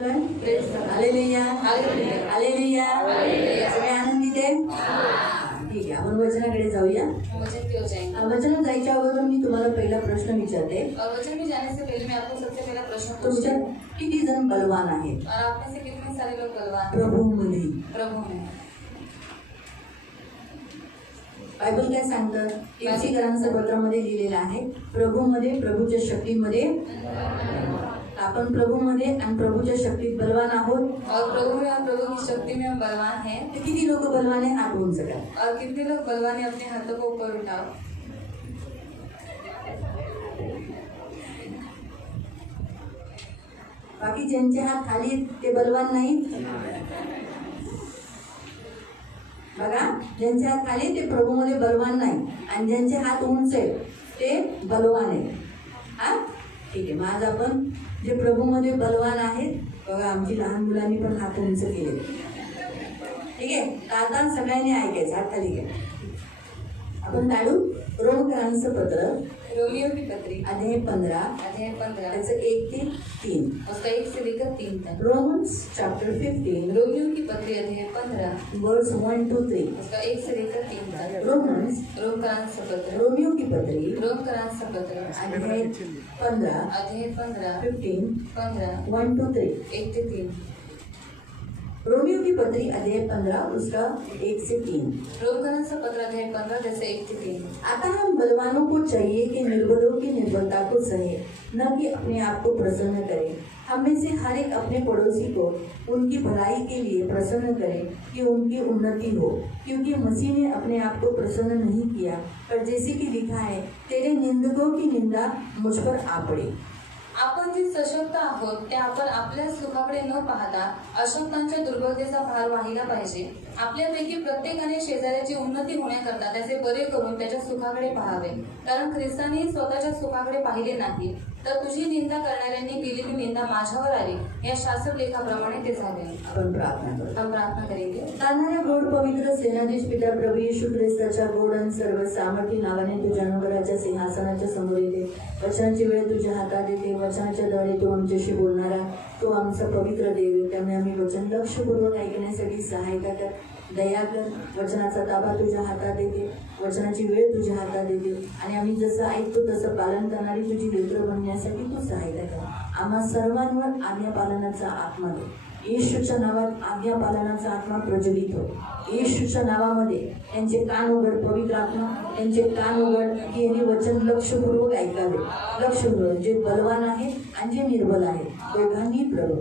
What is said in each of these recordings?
Hallelujah hallelujah सगळे आनंदित आहे. ठीक आहे, आपण वचनाकडे जाऊया. वचनात जायच्या अगोदर मी तुम्हाला पहिला प्रश्न विचारते. वचन में जाने से पहले मैं आपको सबसे पहला प्रश्न तुमच्या किती जण बलवान आहेत और आप में से कितने सारे लोग बलवान प्रभूमध्ये? प्रभु में? बायबल काय सांगतं? इफिसीकरांच्या पत्रामध्ये लिहिलेलं आहे, प्रभूमध्ये प्रभूच्या शक्तीमध्ये. आपण प्रभूमध्ये आणि प्रभूच्या शक्तीत बलवान आहोत. और प्रभु में और प्रभु की शक्ति में हम बलवान हैं. तर किती लोक बलवान आहे हात उंच करा. और कितने लोग बलवान हैं? अपने हाथों को ऊपर उठाओ. बाकी ज्यांचे हात खाली ते बलवान नाहीत. बघा, ज्यांचे हात खाली ते प्रभूमध्ये बलवान नाही, आणि ज्यांचे हात उंच आहेत ते बलवान आहेत. हा ठीक आहे. मग आज आपण जे प्रभूमध्ये बलवान आहेत, बघा आमची लहान मुलांनी पण हात उंच केले. ठीक आहे, आता सगळ्यांनी ऐकायचं. हात खाली घ्या. आपण काढू रोमकरांचं पत्र, रोमियो की पत्री अध्याय 15, त्याचं 1 ते 3. उसका 1 से लेकर 3 तक. रोमन्स चॅप्टर 15 रोमियो की पत्री अध्याय 15 वर्स 1 to 3. उसका 1 से लेकर 3 तक. रोमन्स रोमकरांचं पत्र, रोमियो की पत्री रोमकरांचं पत्र अध्याय 15 अध्याय 15 15 1 1 to 3. 1 से 3. रोमियो की पत्री अध्याय 15 उसका 1 से 3. रोमकरांचं पत्र अध्याय 15 जैसे 1 से 3. आता हम बलवानों को चाहिए कि निर्बलों की निर्बलता को सहे, न कि अपने आप को प्रसन्न करे. हम में से हर एक अपने पड़ोसी को उनकी भलाई के लिए प्रसन्न करे कि उनकी उन्नति हो, क्योंकि मसीह ने अपने आप को प्रसन्न नहीं किया, पर जैसे कि लिखा है, तेरे निंदकों की निंदा मुझ पर आ पड़ी. आपण जे सशक्त आहोत ते आपण आपल्या सुखाकडे न पाहता अशक्तांच्या दुर्बलतेचा भार वाहिला पाहिजे. आपल्यापैकी प्रत्येकाने शेजाऱ्याची उन्नती होण्याकरता त्याचे बरे करून त्याच्या सुखाकडे पाहावे, कारण ख्रिस्ताने स्वतःच्या सुखाकडे पाहिले नाही, तर तुझी निंदा करणाऱ्यांनी केलेली निंदा माझ्यावर आली, या शास्त्र लेखाप्रमाणे ते झाले. आपण प्रार्थना करू. हम प्रार्थना करेंगे. तारणाऱ्या गोड पवित्र सेनाधीश पिता प्रभू येशू ख्रिस्ताच्या गोड आणि सर्व सामर्थी नावाने तुझ्या नवराच्या सिंहासनाच्या समोर येते. वचनाची वेळ तुझ्या हातात येते. वचनाच्या द्वारे तू आमच्याशी बोलणारा तो आमचा पवित्र देव आहे. त्यामुळे आम्ही वचन लक्षपूर्वक ऐकण्यासाठी सहायता कर, दया कर. वचनाचा ताबा तुझ्या हातात येते. वचनाची वेळ तुझ्या हातात येते, आणि आम्ही जसं ऐकतो तसं पालन करणारी तुझी लेकरं बनण्यासाठी तू सहायता कर. आम्हा सर्वांवर आज्ञा पालनाचा आत्मा दे. येशूच्या नावात आज्ञा पालनाचा आत्मा प्रज्वलित हो. येशूच्या नावामध्ये त्यांचे कान उघड, पवित्र आत्मा त्यांचे कान उघड, की यांनी वचन लक्षपूर्वक ऐकावे. लक्षपूर्वक जे बलवान आहेत आणि जे निर्बल आहेत दोघांनी प्रभू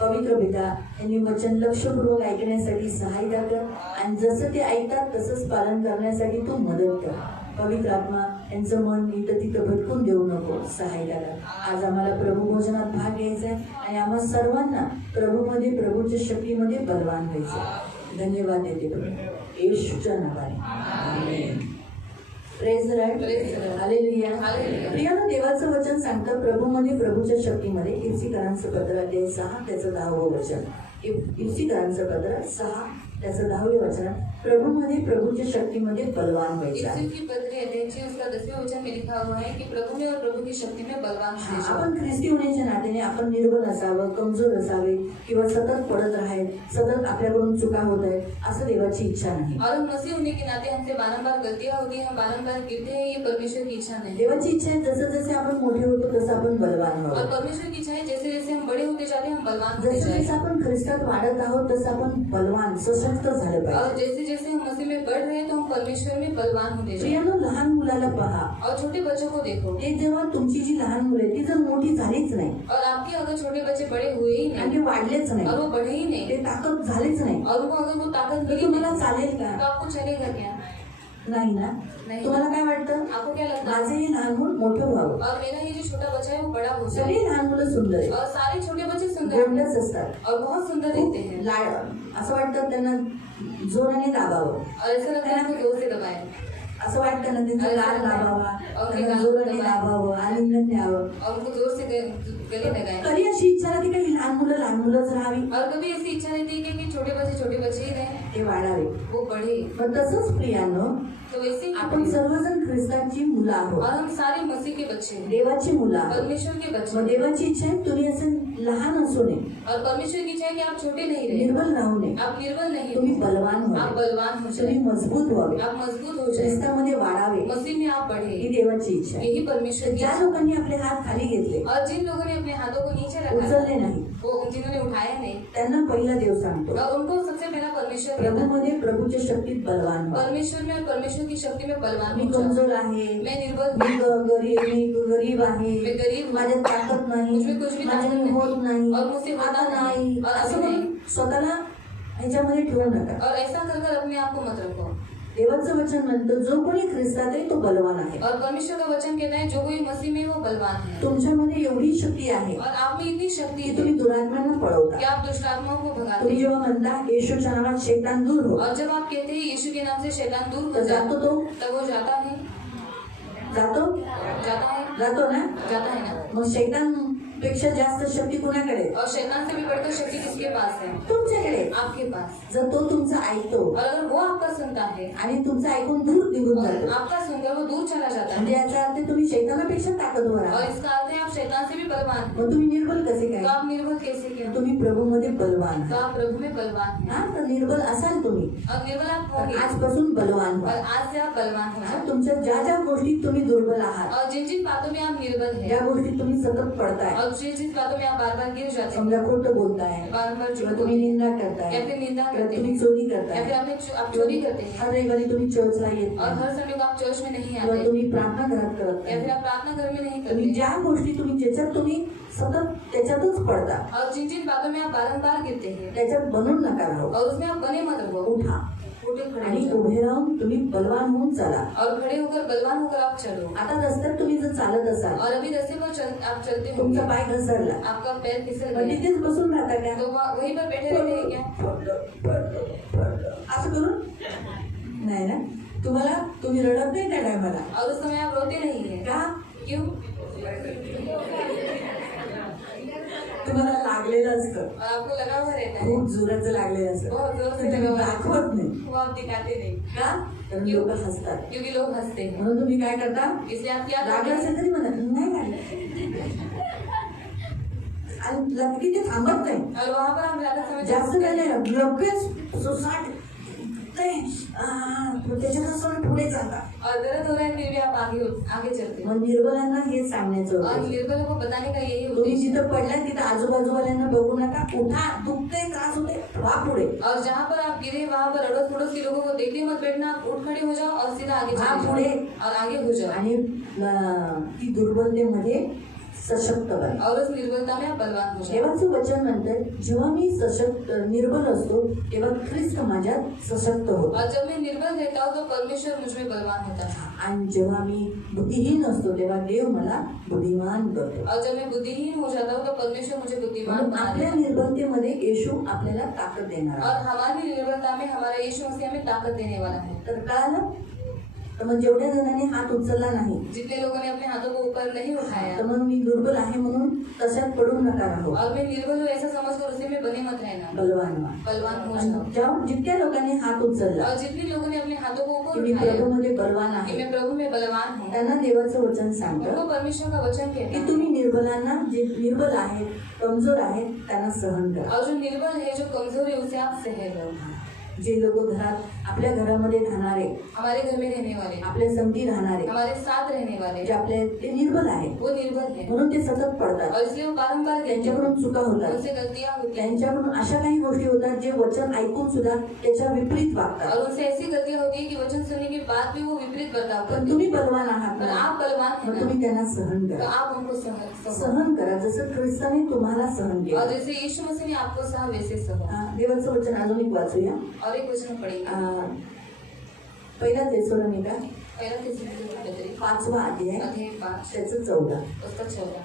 पवित्र पिता यांनी वचन लक्षपूर्वक ऐकण्यासाठी सहायता कर, आणि जसं ते ऐकतात तसंच पालन करण्यासाठी तू मदत कर. पवित्र आत्मा यांचं मन इथं तिथं भटकून देऊ नको, सहायता कर. आज आम्हाला प्रभू भोजनात भाग घ्यायचा आहे, आणि आम्हा सर्वांना प्रभूमध्ये प्रभूच्या शक्तीमध्ये बलवान व्हायचं. धन्यवाद देते प्रभू येशूच्या नावाने, amen. Praise the lord. Hallelujah. प्रियानो, देवाचं वचन सांगतं प्रभूमध्ये प्रभूच्या शक्तीमध्ये. इफिसीकरांचं पत्र अध्याय 6 त्याचं 10वं वचन. इफिसीकरांचं पत्र 6 त्याचं 10वें वचन, प्रभूमध्ये प्रभूच्या शक्तीमध्ये बलवान व्हायचं. इफिसियों की पत्री अध्याय 6 उसका 10वें वचन में लिखा हुआ है कि प्रभु में और प्रभु की शक्ति में बलवान होने जाओ. आपण ख्रिस्ती होण्याच्या नात्याने आपण निर्बल असावं, कमजोर असावे, किंवा सतत पडत राहायत, सतत आपल्याकडून चुका होत आहेत, असं देवाची इच्छा नाही. और हम मसीह होने के नाते हमसे बारंबार गलतियां होती हैं, हम बारंबार गिरते हैं, ये परमेश्वर की इच्छा नहीं. देवाची इच्छा आहे जसं जसे आपण मोठे होतो तसं आपण बलवान और व्हावं. परमेश्वर की इच्छा है जैसे जैसे हम बड़े होते जाते हैं हम बलवान होते जसं जाए. जसं आपण ख्रिस्तात वाढत आहोत तसं आपण बलवान सशक्त झालं और पाहिजे. जैसे जैसे हम मसीह में बढ़ रहे हैं तो हम परमेश्वर में बलवान होते जाए. प्रियानो, लहान मुलाला पहा. और छोटे बच्चों को देखो. ते जेव्हा तुमची जी लहान मुलं आहेत ती जर मोठी झालीच नाही, और आपके अगर छोटे बच्चे बड़े हुए ही आणि नहीं ते वाढलेच और नाही, वो बढ़े ही नहीं ते ताकद झालीच नाही, और उनको अगर वो ताकत तर मिली तुम्हाला नहीं, चालेल का? तो आपको चलेगा क्या? नाही ना. नाही. तुम्हाला काय वाटतं? आपको क्या लगता है? माझे हे लहान मूल मोठं व्हावं. और मेरा ये जो छोटा बच्चा है वो बड़ा हो जाए. सगळे लहान मुलं सुंदर आहेत, और सारे छोटे बच्चे सुंदर हैं गोंडस असतात, और बहुत सुंदर दिखते हैं. असं वाटतं त्यांना जोराने दाबावं, और ऐसा लगता है उनको जोर से दबाएं. असं वाटतं ना त्यांचा लाल दाबावा, और त्यांना जोराने दाबावं, आलिंगन द्यावं. और उनको जोर से गले लगाए। कधी अशी इच्छा राहते का ही लहान मुलंच राहावी, और कभी ऐसी इच्छा रहती है कि छोटे बच्चे ही रहे, ते वाढावे. वो बढ़े. मग तसंच प्रियानो, तो वैसे ही आपण सर्वजण ख्रिस्ताची मुलं आहोत, और हम सारे मसीह के बच्चे हैं, देवाची मुलं आहोत. परमेश्वर के बच्चे मग हैं. देवाची इच्छा आहे तुम्ही असं लहान असू नये, और परमेश्वर की इच्छा है कि आप छोटे नहीं रहे, निर्बल राहू नये, आप निर्बल नहीं तुम्ही रहे, बलवान आप व्हावे, बलवान हो तुम्ही जाए, मजबूत व्हावे, आप मजबूत हो जाए, ख्रिस्तामध्ये वाढावे, मसीह में आप ही बढ़े. देवाची इच्छा आहे. यही परमेश्वर की ज्या इच्छा है. लोकांनी आपले हात खाली घेतले, और जिन लोगों ने अपने हाथों को नीचे रखा उचलले नाही, वो जिन्होंने उठाया नहीं, त्यांना पहिला देव सांगतो और उनको सबसे पहला परमेश्वर कहता है, प्रभूमध्ये प्रभूच्या शक्तीत बलवान व्हा. परमेश्वर में और परमेश्वर की शक्ति में बलवान मी हो जाओ. कमजोर आहे, मैं निर्बल मी गरीब आहे, मैं गरीब हूँ. माझ्यात ताकद नाही, मुझमें कुछ भी ताकत माझ्याने नहीं. होत नाही, और मुझसे होता आता नहीं. नाही, और असं अभी म्हणून नहीं. स्वतःला ह्याच्यामध्ये ठेवू नका. और ऐसा कर कर अपने आप को मत रखो. देवाचं वचन म्हणतं जो कोणी ख्रिस्तात आहे तो बलवान आहे. और परमेश्वर का वचन कहता है जो कोई मसीह में है, वो बलवान है. तुमच्यामध्ये एवढी शक्ती आहे और आप में इतनी शक्ति की है तुम्ही दुरात्म्यांना कि पळवता. आप दुष्ट आत्माओं को भगाते तुम्ही हैं. जेव्हा म्हणता येशूच्या नावात शैतान दूर हो, और जब आप कहते हैं यीशु के नाम से शैतान दूर तर हो जाए, जातो तो, तब वो जाता है. जातो जाता है ना. ना. मग शैतान पेक्षा जास्त शक्ती कुणाकडे? और शैतान से भी बढ़कर शक्ति किसके पास है? तुमच्याकडे. आपके पास. जर तो तुमचा ऐकतो और अगर वो आपका सुनता है आणि तुमचं ऐकून दूर निघून और जातो, आपका सुनकर वो दूर चला जाता म्हणजे है, याचा अर्थ तुम्ही शैतानापेक्षा ताकदवर और आहात. इसका अर्थ है आप शैतान से भी बलवान हैं. मग तुम्ही निर्बल कसे तो काय? आप निर्बल कैसे क्या? तुम्ही प्रभूमध्ये बलवान तो आहात. आप प्रभु में बलवान हैं. हा, तर निर्बल असाल तुम्ही, और निर्बल आप पण होंगे. आजपासून बलवान और व्हा. आज से आप बलवान हो हा, जाओ. तुमच्या ज्या ज्या गोष्टीत तुम्ही दुर्बल आहात, और जिन जिन बातों में आप निर्बल ज्या हैं, गोष्टीत तुम्ही सतत पडताय, और जिन जिन बातों में आप बार बार गिर जाते हैं, समजा खोटं बोलताय, बार किंवा झूठ तुम्ही बोलते हैं, निंदा या करताय, फिर निंदा किंवा करते तुम्ही हैं, चोरी या करताय, फिर आप चोरी करते हैं, हर रविवारी तुम्ही चर्चला येत और नाही, हर समय को आप चर्च में नहीं किंवा आते, तुम्ही प्रार्थना घरात करत या फिर नाही, आप प्रार्थना घर में नहीं तुम्ही करते, ज्या गोष्टी तुम्ही ज्याच्यात तुम्ही सतत त्याच्यातच पडता, और जिन जिन बातों में आप बारंबार गिरते हैं, त्याच्यात बनून नका राहू. और उसमें आप बने मत रहो. उठा उठे खड़े आणि हो जाओ. उभे राहून तुम्ही बलवान होऊन चला. और खड़े होकर बलवान होकर आप चलो. आता रस्त्यात तुम्ही जर चालत असाल, और अभी रास्ते पर आप चलते होंगे, तुमचा पाय घसरला, आपका पैर फिसल मग गया, तिथेच बसून राहता का? तो वहीं पर बैठे रहते हैं क्या? असं करून नाही ना. तुम्ही रडत नाही त्या टायमाला और उस समय आप रोते नहीं है. का? क्यों? तुम्हाला लागलेलं असतं, और आपको लगा हुआ रहता है, खूप जोराचं लागलेलं असतं, बहुत जोर से तुम्ही लगा हुआ है. दाखवत नाही. वो आप दिखाते नहीं. का? कारण लोक हसतात, क्योंकि लोग हंसते हैं. म्हणून तुम्ही काय करता? इसलिए आप क्या लागलं करते हैं? असेल तरी म्हणा नाही लागलं, आणि लगेच ते थांबत नाही. और वहाँ पर हम ज्यादा समय जास्त वेळ नाही, लगेच सुसाट त्याच्यात पुढे जातात. और दर्द हो रहा है फिर भी आप आगे चलते हैं. मग निर्बलांना हे सांगण्याचं और होतं, निर्बलों को बताने का यही तुम्ही उद्देश्य. जिथं पडलाय तिथं आजूबाजूवाल्यांना बघू नका, उठा, दुखते त्रास होते, व्हा पुढे, और जहाँ पर आप गिरे वहाँ पर अड़ोस पड़ोस के लोगों को देखते मत बैठना, आप उठ खड़े हो जाओ और सीधा आगे हाँ, चले पुढे. जाओ. और आगे हो जाओ. आणि ती दुर्बलतेमध्ये सशक्त बना. और उस निर्बलता में आप बलवान हो जाओ. देवाचं वचन म्हणतं जेव्हा मी सशक्त निर्बल असतो तेव्हा ख्रिस्त माझ्यात सशक्त होतो, और जब मैं निर्बल रहता हूँ तो परमेश्वर मुझ में बलवान होता है. आणि जेव्हा मी बुद्धिहीन असतो तेव्हा देव मला बुद्धिमान करतो. और जब मैं बुद्धिहीन हो जाता हूँ तो परमेश्वर मुझे बुद्धिमान म्हणून बना आपल्या देता है. निर्बलतेमध्ये येशू आपल्याला ताकद देणार और आहे. हमारी निर्बलता में हमारा यीशु मसीह हमें ताकत देने वाला है. तर कळालं? तर मग जेवढ्या जणांनी हात उचलला नाही, जितने लोगों ने अपने हाथों को ऊपर नहीं उठाया, तर मग मी दुर्बल आहे म्हणून तशात पडून नका राहू, और मैं निर्बल हूँ ऐसा समझकर उसी में बने मत रहना. बलवान व्हा. बलवान हो आणि जाओ. जितक्या लोकांनी हात उचलला और जितने लोगों ने अपने हाथों को की ऊपर मी उठाया प्रभूमध्ये बलवान कि आहे, मैं प्रभु में बलवान हूँ, त्यांना देवाचं वचन सांगतं उनको परमेश्वर का वचन कहता की है. तुम्ही निर्बलांना, जे निर्बल आहेत, कमजोर आहेत, त्यांना सहन करा. और जो निर्बल है, जो कमजोर है, उसे आप सह लो. जे लोक घरात आपल्या घरामध्ये राहणारे, हमारे घर में रहने वाले, आपल्या संगती राहणारे, हमारे साथ रहने वाले, जे आपले ते निर्बल आहेत, वो निर्बल है. म्हणून ते सतत पडतात, और इसलिए वो बारंबार गिरते हैं. त्यांच्याकडून चुका होतात, उनसे गलतियां होती हैं. त्यांच्याकडून अशा काही गोष्टी होतात जे वचन ऐकून सुद्धा त्याच्या विपरीत वागतात. और उनसे ऐसी गलतियां होती है कि वचन सुनने के बाद भी वो विपरीत बर्ताव पण करते तुम्ही हैं. बलवान आहात पर ना, आप बलवान मग हैं तुम्ही ना, त्यांना सहन तो करा. आप उनको सहो. सहन करा जसं ख्रिस्ताने तुम्हाला सहन और केलं. जैसे यीशु मसीह ने आपको सहा वैसे सहो. देवाचं वचन अजून एक वाचूया. और एक वचन पढ़ेंगे. पहिला तेसलोनिका पहला थिस्सलुनीके 5वा अध्याय अध्याय 5 त्याचं 14. उसका 14.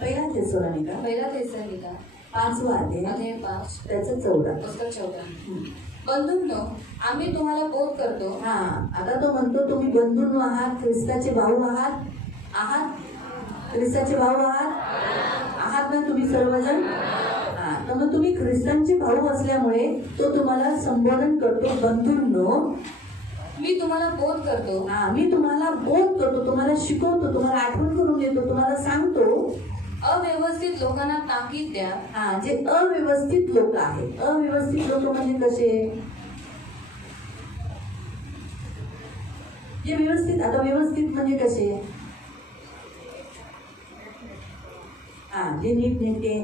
पहिला तेसलोनिका पहला थिस्सलुनीका 5वा अध्याय अध्याय 5 त्याचं 14. उसका 14. बंधूंनो, आम्ही तुम्हाला बोध करतो. हा, आता तो म्हणतो तुम्ही बंधू आहात, ख्रिस्ताचे भाऊ आहात, ख्रिस्ताचे भाऊ आहात, आहात ना तुम्ही सर्वजण? हा, तर मग तुम्ही ख्रिस्तांचे भाऊ असल्यामुळे तो तुम्हाला संबोधन करतो, बंधूंनो मी तुम्हाला बोध करतो. हा, मी तुम्हाला बोध करतो, तुम्हाला शिकवतो, तुम्हाला आठवण करून देतो, तुम्हाला सांगतो. अव्यवस्थित लोकांना ताकीद द्या. हा, जे अव्यवस्थित लोक आहेत. अव्यवस्थित लोक म्हणजे कसे? जे व्यवस्थित, आता व्यवस्थित म्हणजे कसे? हा, जे नीट नेटके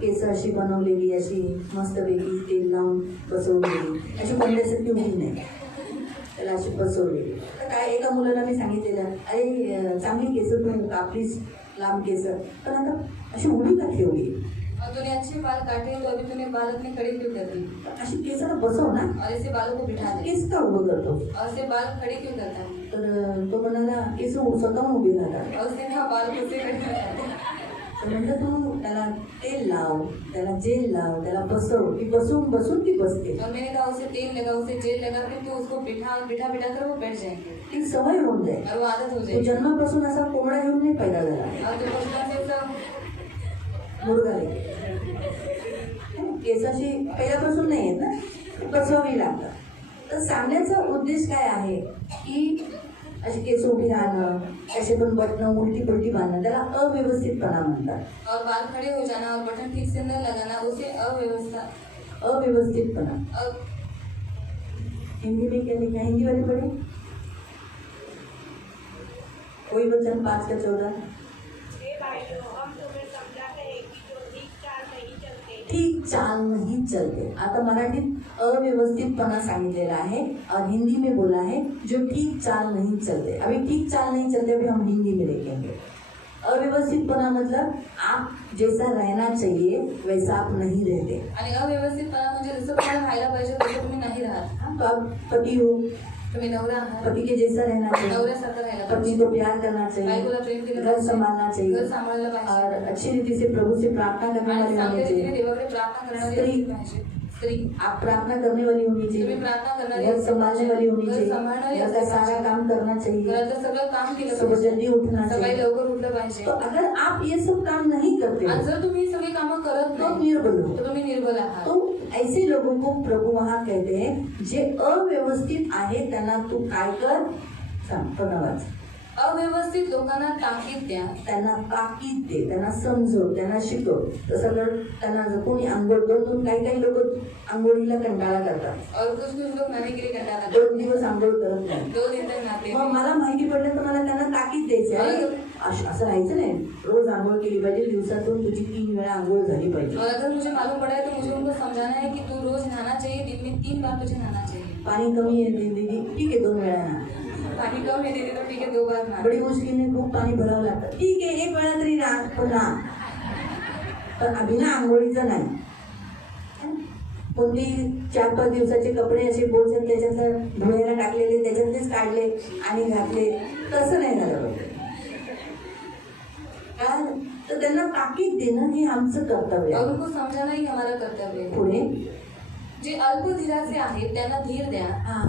केस अशी बनवलेली, अशी मस्तपैकी तेल लावून बसवलेली, अशी बंड्यासारखी उभी नाही, त्याला अशी बसवलेली. तर काय एका मुलाला मी सांगितलेलं, अरे चांगली केस तू कापलीस, लांब केस, पण आता अशी उभी का ठेवली? तूने अच्छे बाल काटे तो अभी तूने बाल अपने खड़े क्यों कर दी? अशी केसाला बसव ना, और ऐसे बालों को बिठा दे. केस का उभं करतो? और ऐसे बाल खड़े क्यों करता है? तर तो म्हणाला केस स्वतःहून उभी राहतात. और उसने कहा बाल को से खड़े करता है. तर म्हटलं तू त्याला तेल लाव, त्याला जेल लाव, त्याला बसव, ती बसून ती बसते. और मैंने कहा उसे तेल लगा, उसे जेल लगा, फिर तू उसको बिठा कर वो बैठ जाएंगे. ती सवय होऊन जाईल. और वो आदत हो तो जाएगी. जन्मापासून असा कोंबडा घेऊन नाही पैदा झाला, और तो बचपन से सब मुलगा नाही. केसाची पहिल्यापासून नाही आहेत ना, बसवावी लागतात. तर सांगण्याचा उद्देश काय आहे की अशी केस उभी राहणं, असे पण बटणं उलटी पुलटी बांधणं, त्याला अव्यवस्थितपणा म्हणतात. और बाल खड़े हो जाना और बटन ठीक से न लगाना उसे अव्यवस्थितपणा. हिंदी में क्या लिखा है? हिंदी वाले पढ़े? कोई वचन 5 का 14. ठीक चाल नहीं चलते. आता मराठीत अव्यवस्थितपणा सांगितलेला है और हिंदी में बोला है जो ठीक चाल नहीं चलते. अभी ठीक चाल नहीं चलते, अभी हम हिंदी में देखेंगे. अव्यवस्थितपणा मतलब आप जैसा रहना चाहिए वैसा आप नहीं रहते. आणि अव्यवस्थितपणा म्हणजे जसं तुम्हाला राहायला पाहिजे तसं तुम्ही नाही राहत. तो आप पति हो, तुम्ही नवरा आहात, पति के जैसा रहना चाहिए, नवऱ्यासारखं राहायला पत्नी पाहिजे, को प्यार करना चाहिए, बायकोला प्रेम केलं घर पाहिजे, संभालना घर चाहिए सांभाळलं पाहिजे और अच्छी रीति से प्रभु से प्रार्थना करने आणि वाले चांगल्या होने रीतीने चाहिए. देवाकडे प्रार्थना करणारी स्त्री. असली पाहिजे. स्त्री आप प्रार्थना करने वाली होनी तुम्ही चाहिए, प्रार्थना करणारी घर असली संभालने वाली होनी घर चाहिए, सांभाळणारी घर का असली सारा पाहिजे, काम करना चाहिए, घरातलं सगळं काम केलं सुबह पाहिजे, जल्दी उठना सकाळी चाहिए. लवकर उठलं पाहिजे. तो अगर आप ये सब काम नहीं करते आणि हो जर तुम्ही ही सगळी कामं करत तो नाही निर्बल हो. तर तुम्ही निर्बल आहात. तो ऐसे लोगों को प्रभु वहां कहते हैं जे अव्यवस्थित आहे त्यांना तू काय कर सांग. धन्यवाद. अव्यवस्थित लोकांना ताकीद द्या. त्यांना ताकीद दे, त्यांना समजव, त्यांना शिकव. तसं जर त्यांना जर कोणी आंघोळ दोन काही लोक आंघोळीला कंटाळा करतात, और कुछ लोग नहाने के लिए कंटाळा करतात. 2 दिवस आंघोळ करत नाही. 2 दिन तक नहाते मग हैं. मला माहिती पडलं तर मला त्यांना ताकीद द्यायची आहे. असं राहायचं नाही, रोज आंघोळ केली पाहिजे, दिवसातून तुझी 3 वेळा आंघोळ झाली पाहिजे. और अगर मुझे मालूम पड़ा है तो मुझे उनको समझाना है कि तू रोज नहाना चाहिए, दिन में 3 बार तुझे नहाना चाहिए. पाणी कमी आहे दीदी, ठीक आहे 2 वेळा ना. पानी कम है दीदी तो ठीक है 2 बार नहा. बडी मुश्किलने खूप पाणी भरावं लागतं, ठीक आहे 1 वेळा तरी ना, पण ना पण बिना आंघोळीचं नाही. कोणती 4-5 दिवसाचे कपडे असे बोलतात त्याच्यातलं धुळ्याला टाकलेले त्याच्यातलेच काढले आणि घातले, तसं नाही झालं पाहिजे. काय तर त्यांना ताकीद देणं हे आमचं कर्तव्य और आहे. उनको समझाना ही हमारा कर्तव्य है. पुढे जे अल्पधीराचे आहेत त्यांना धीर द्या. हा,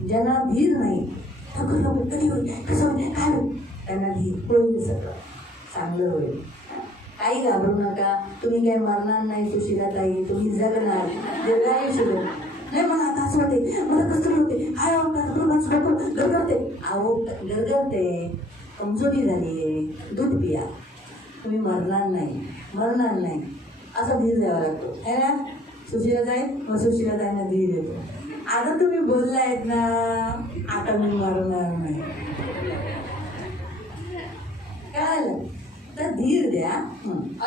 ज्यांना धीर नाही, कधी होईल, कसं होईल, काय होईल, त्यांना धीर. होईल, सगळं चांगलं होईल. काही घाबरू नका, तुम्ही काय मरणार नाही सुशीलाताई, तुम्ही जगणार, जगायची नाही. मला आता असं होते, मला कसं होते, हाय गरगरते, अहो गरगरते, कमजोरी झाली आहे, दूध पिया, तुम्ही मरणार नाही, असा धीर द्यावा लागतो है ना सुशीलाताई. मग सुशीलाताईंना धीर येतो. आता तुम्ही बोललायत ना, आता मी मरणार नाही, कळालं? तर धीर द्या.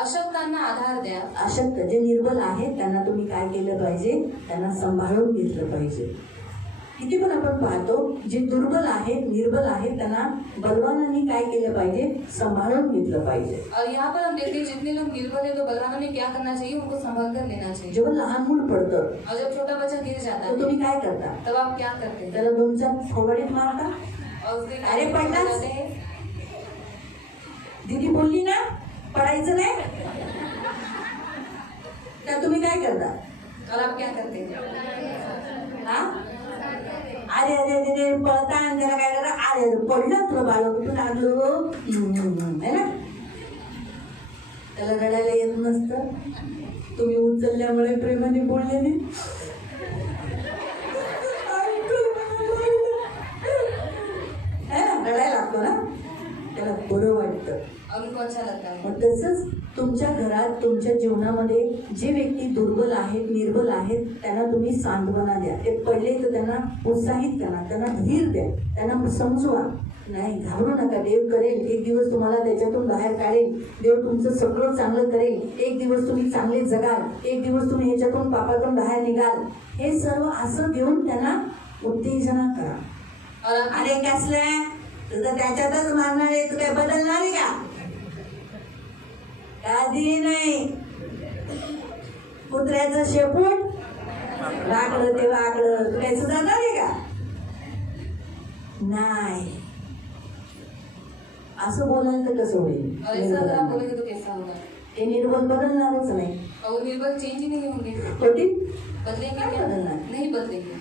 अशक्तांना आधार द्या. अशक्त जे निर्बल आहेत त्यांना तुम्ही काय केलं पाहिजे, त्यांना सांभाळून घेतलं पाहिजे. इथे पण आपण पाहतो जे दुर्बल आहेत, निर्बल आहेत, त्यांना बलवानांनी काय केलं पाहिजे, सांभाळून घेतलं पाहिजे. और यहाँ पर हम देखते हैं जितने लोग निर्बल है तो बलवानों ने क्या करना चाहिए, उनको संभाल कर लेना चाहिए. जेव्हा लहान मूल पडतं और जब छोटा बच्चा गिर जाता तर है तुम्ही काय करता, तब आप क्या करते हैं? त्याला 2-4 थोबाडीत मारता. और उसके अरे पडलास? जाते हैं. दीदी बोलली ना पडायचं नाही, तर तुम्ही काय करता, और आप क्या करते हैं? हा? अरे अरे अरे पळता आणि त्याला काय करता, अरे पडलं तुला बाळ कुठून लागलो है ना. त्याला रडायला येत नसतं, तुम्ही उचलल्यामुळे प्रेमाने बोललेले. रडायला लागतो ना, त्याला बरं वाटतं. उनको अच्छा लगता है. मग तसंच तुमच्या घरात, तुमच्या जीवनामध्ये जे व्यक्ती दुर्बल आहेत, निर्बल आहेत, त्यांना तुम्ही सांत्वना द्या. ते पडले तर त्यांना उत्साहित करा, त्यांना धीर द्या, त्यांना समजवा. नाही, घाबरू नका, देव करेल. एक दिवस तुम्हाला त्याच्यातून बाहेर काढेल. देव तुमचं सगळं चांगलं करेल. एक दिवस तुम्ही चांगले जगाल. एक दिवस तुम्ही ह्याच्यातून पापातून बाहेर निघाल. हे सर्व असं देऊन त्यांना उत्तेजना करा. अरे कसलं तुझं त्याच्यातच मारणार आहे, तू काय बदलणार आहे का? कधी नाही. कुत्र्याचं शेपूट वाकलं ते वाकलं, तू काय सुधारणार आहे का? नाही. असं बोलायला तर कसं होईल? और ऐसा अगर आप बोलेंगे तो कैसा होगा? ते निर्बल बदलणारच नाही. और निर्बल चेंज ही नहीं होंगे. होती बदलेंगे काय क्या? बदलणार? नहीं बदलेंगे.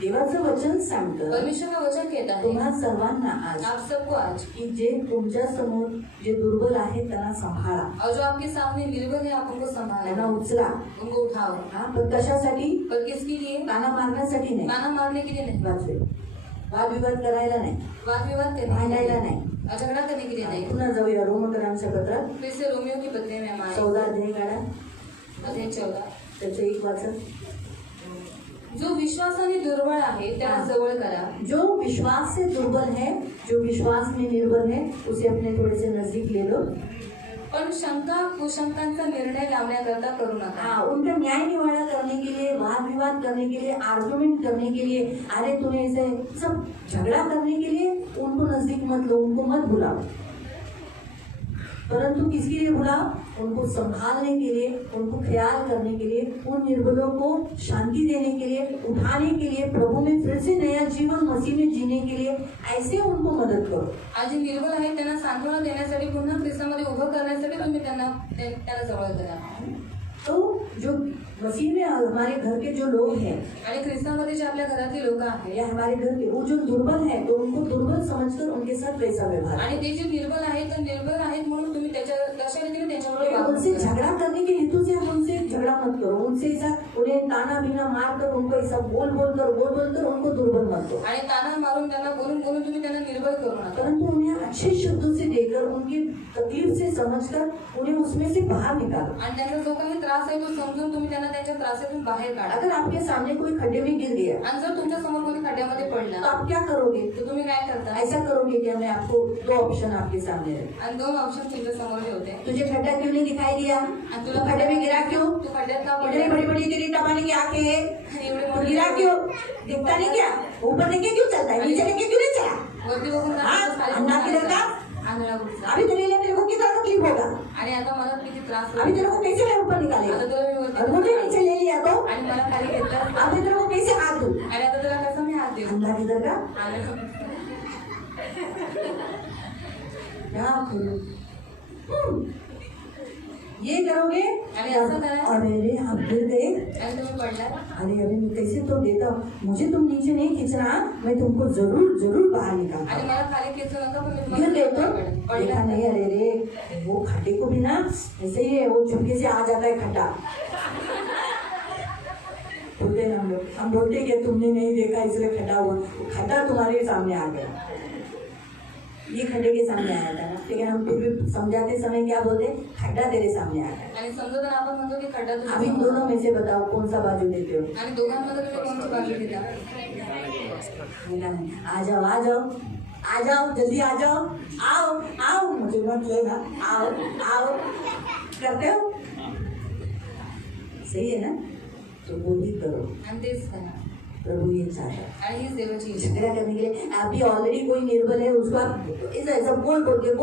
देवाचं वचन सांगतं परमेश्वर का वचन कहता है तुम्हा सर्वांना आज आप सबको आज, की जे तुमच्या समोर जे दुर्बल आहेत त्यांना सांभाळा, और जो आपके सामने निर्बल है आप उनको त्यांना संभालना, उचला. उनको उठाओ. हा, पण कशासाठी? पर किसके लिए? ताना मारण्यासाठी नाही, ताना मारने के लिए नहीं, वाचवे. वादविवाद करायला नाही, वाद विवाद करने के भांडायला लिए, नाही. और झगड़ा करने के लिए नहीं. पुन्हा जाऊया रोमकरांच्या पत्रात फिर से रोमियो की पत्री में हमारे 14 अध्याय काढा, अध्याय 14. त्याचं एक वाचन. जो विश्वासाने दुर्बळ आहे त्याला जवळ करा. जो विश्वास से दुर्बल है, जो विश्वास में निर्बल है, उसे अपने थोड़े से नजदीक ले लो. पण शंका कुशंकांचा निर्णय लावण्याकरता करू नका. हाँ, उनका न्याय निवाड़ा करने के लिए, वाद विवाद करने के लिए, आर्गुमेंट करने के लिए, अरे तूने ऐसे सब झगड़ा करने के लिए उनको नजदीक मत लो, उनको मत बुलाओ. परंतु किसके लिए बुलाओ? उनको संभालने के लिए, उनको ख्याल करने के लिए, उन निर्बलों को शांति देने के लिए, उठाने के लिए, प्रभु में फिर से नया जीवन मसीह में जीने के लिए, ऐसे उनको मदद करो. आज जे निर्बल आहेत त्यांना सांत्वना देण्यासाठी, पुन्हा ख्रिस्तामध्ये उभं करण्यासाठी तुम्ही त्यांना जवळ करा. तो जो मसीह में हमारे घर के जो लोग हैं, आणि ख्रिस्तामध्ये जे आपल्या घरातली लोक आहेत, या हमारे घर के वो जो दुर्बल है, तो उनको दुर्बल समझकर उनके साथ वैसा व्यवहार. आणि ते जे निर्बल आहेत तर निर्बल आहेत म्हणून तुम्ही तशा रीतीने त्यांच्याबरोबर उनसे वागू नका. झगड़ा करने के हेतु से उनसे झगड़ा मत करो. उनसे ऐसा उन्हें ताना बीना मार कर, उनको ऐसा बोल कर उनको दुर्बल मत करो. आणि ताना मारून त्यांना बोलून तुम्ही त्यांना निर्बल करू नका. परंतु उन्हें अच्छे शब्दों से देकर, उनकी तकलीफ से समझकर उन्हें उसमें से बाहर निकालो. आणि त्यांचा जो काही त्रास आहे तो समजून तुम्ही त्यांना त्यांच्या त्रासातून बाहेर काढा. अगर आपके सामने कोई खड्डे में गिर गया, आणि जर तुमच्या समोर कोणी खड्ड्यामध्ये तो पडला आप क्या करोगे? तर तुम्ही काय करता? ऐसा करोगे क्या? मैं आपको 2 ऑप्शन आपके सामने है. आणि 2 ऑप्शन तुमच्या समोर ठेवते. तुझे खड्डा क्यों नहीं दिखाई दिया? आणि तू खड्डे में गिरा क्यों? तू खड्ड्यात का इतनी पडला? बड़ी बड़ी तेरी टपाने की आंखें है, आणि एवढे तू मोठे गिरा क्यों? दिखता नहीं क्या? ऊपर लेके क्यों चलता है? नीचे लेके क्यों नहीं चला? वरती बघून हाँ, खाली अंधा बघून किधर का? आंधळा गुडचा. अभी तेरे लिए मेरे को कितना तकलीफ होगा? आणि आता मला किती त्रास अभी तेरे को कैसे मैं ऊपर निकालेगा? आता तुला मी और मुझे नीचे वरती ले लिया तो आणि मला खाली घेतलं. अभी तेरे को कैसे हाथ दूं? आणि आता तुला कसं मी हात देऊ? अंधा किधर का? आणि क्या करूं? ये करोगे? आणि असं करा. अरे रे, आप गिर गए. आणि तुम्ही पडला. अरे अभी मैं कैसे तो देता हूँ, मुझे तुम नीचे नहीं खींचना, मैं तुमको जरूर जरूर बाहर निकालता आणि हूँ. मला खाली खेचू नका पण मी गिर गए तो तुम्हाला देखा पडला. नहीं? अरे रे, वो खड्डे को भी ना ऐसे ही है, वो झुमके से आ जाता है खड्डा. बोलते हैं हम बोलते कि तुमने नहीं देखा इसलिए खड्डा हुआ. खड्डा तुम्हारे सामने आ गया, ये खड्डे के सामने आया था ना. लेकिन हम फिर भी समझाते समय क्या बोलते? खड्डा तेरे सामने आ गया. आणि समजताना आपण म्हणतो की खड्डा तुझ्या अब इन समोर. दोनों में से बताओ कौन सा बाजू देते हो? आणि दोघांमध्ये तुम्ही कोणती बाजू घेता? बोला नहीं, आ जाओ आ जाओ आ जाओ, जल्दी आ जाओ, आओ आओ, मुझे मत लेना, आओ आओ, करते हो? सही है ना? तो वो ही करो. आणि तेच करा. प्रभु ये चाहता है. आणि हीच देवाची इच्छा. झगड़ा करने के लिए अभी ऑलरेडी कोई निर्बल है, उसको आप ऐसा ऐसा बोल बोल के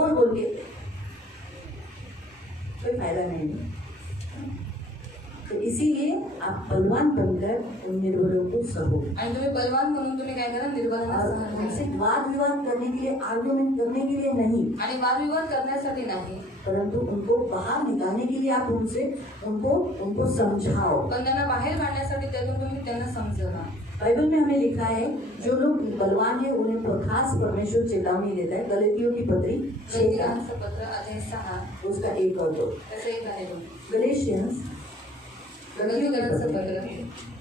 कोई फायदा नहीं. तो इसीलिए आप बलवान बनकर उन निर्बलों को सहो। आणि तुम्ही बलवान म्हणून तुम्ही काय करा, निर्बलांना और सहन उनसे करा. वाद विवाद करने के लिए, आर्ग्यूमेंट करने के लिए नहीं, आणि वादविवाद करण्यासाठी नाही, परंतु उनको बाहर निकालने के लिए आप उनको समझाओ। पण त्यांना बाहेर काढण्यासाठी त्यातून तुम्ही त्यांना समजवा. बाइबल में हमें लिखा है जो लोग बलवान है उन्हें खास परमेश्वर चेतावनी देता है। गलतियों की पत्री 6 गलतियांचं पत्र अध्याय 6 उसका 1 और 2। त्याचं 1 आणि 2. गलेशियंस गलतियांचं पत्र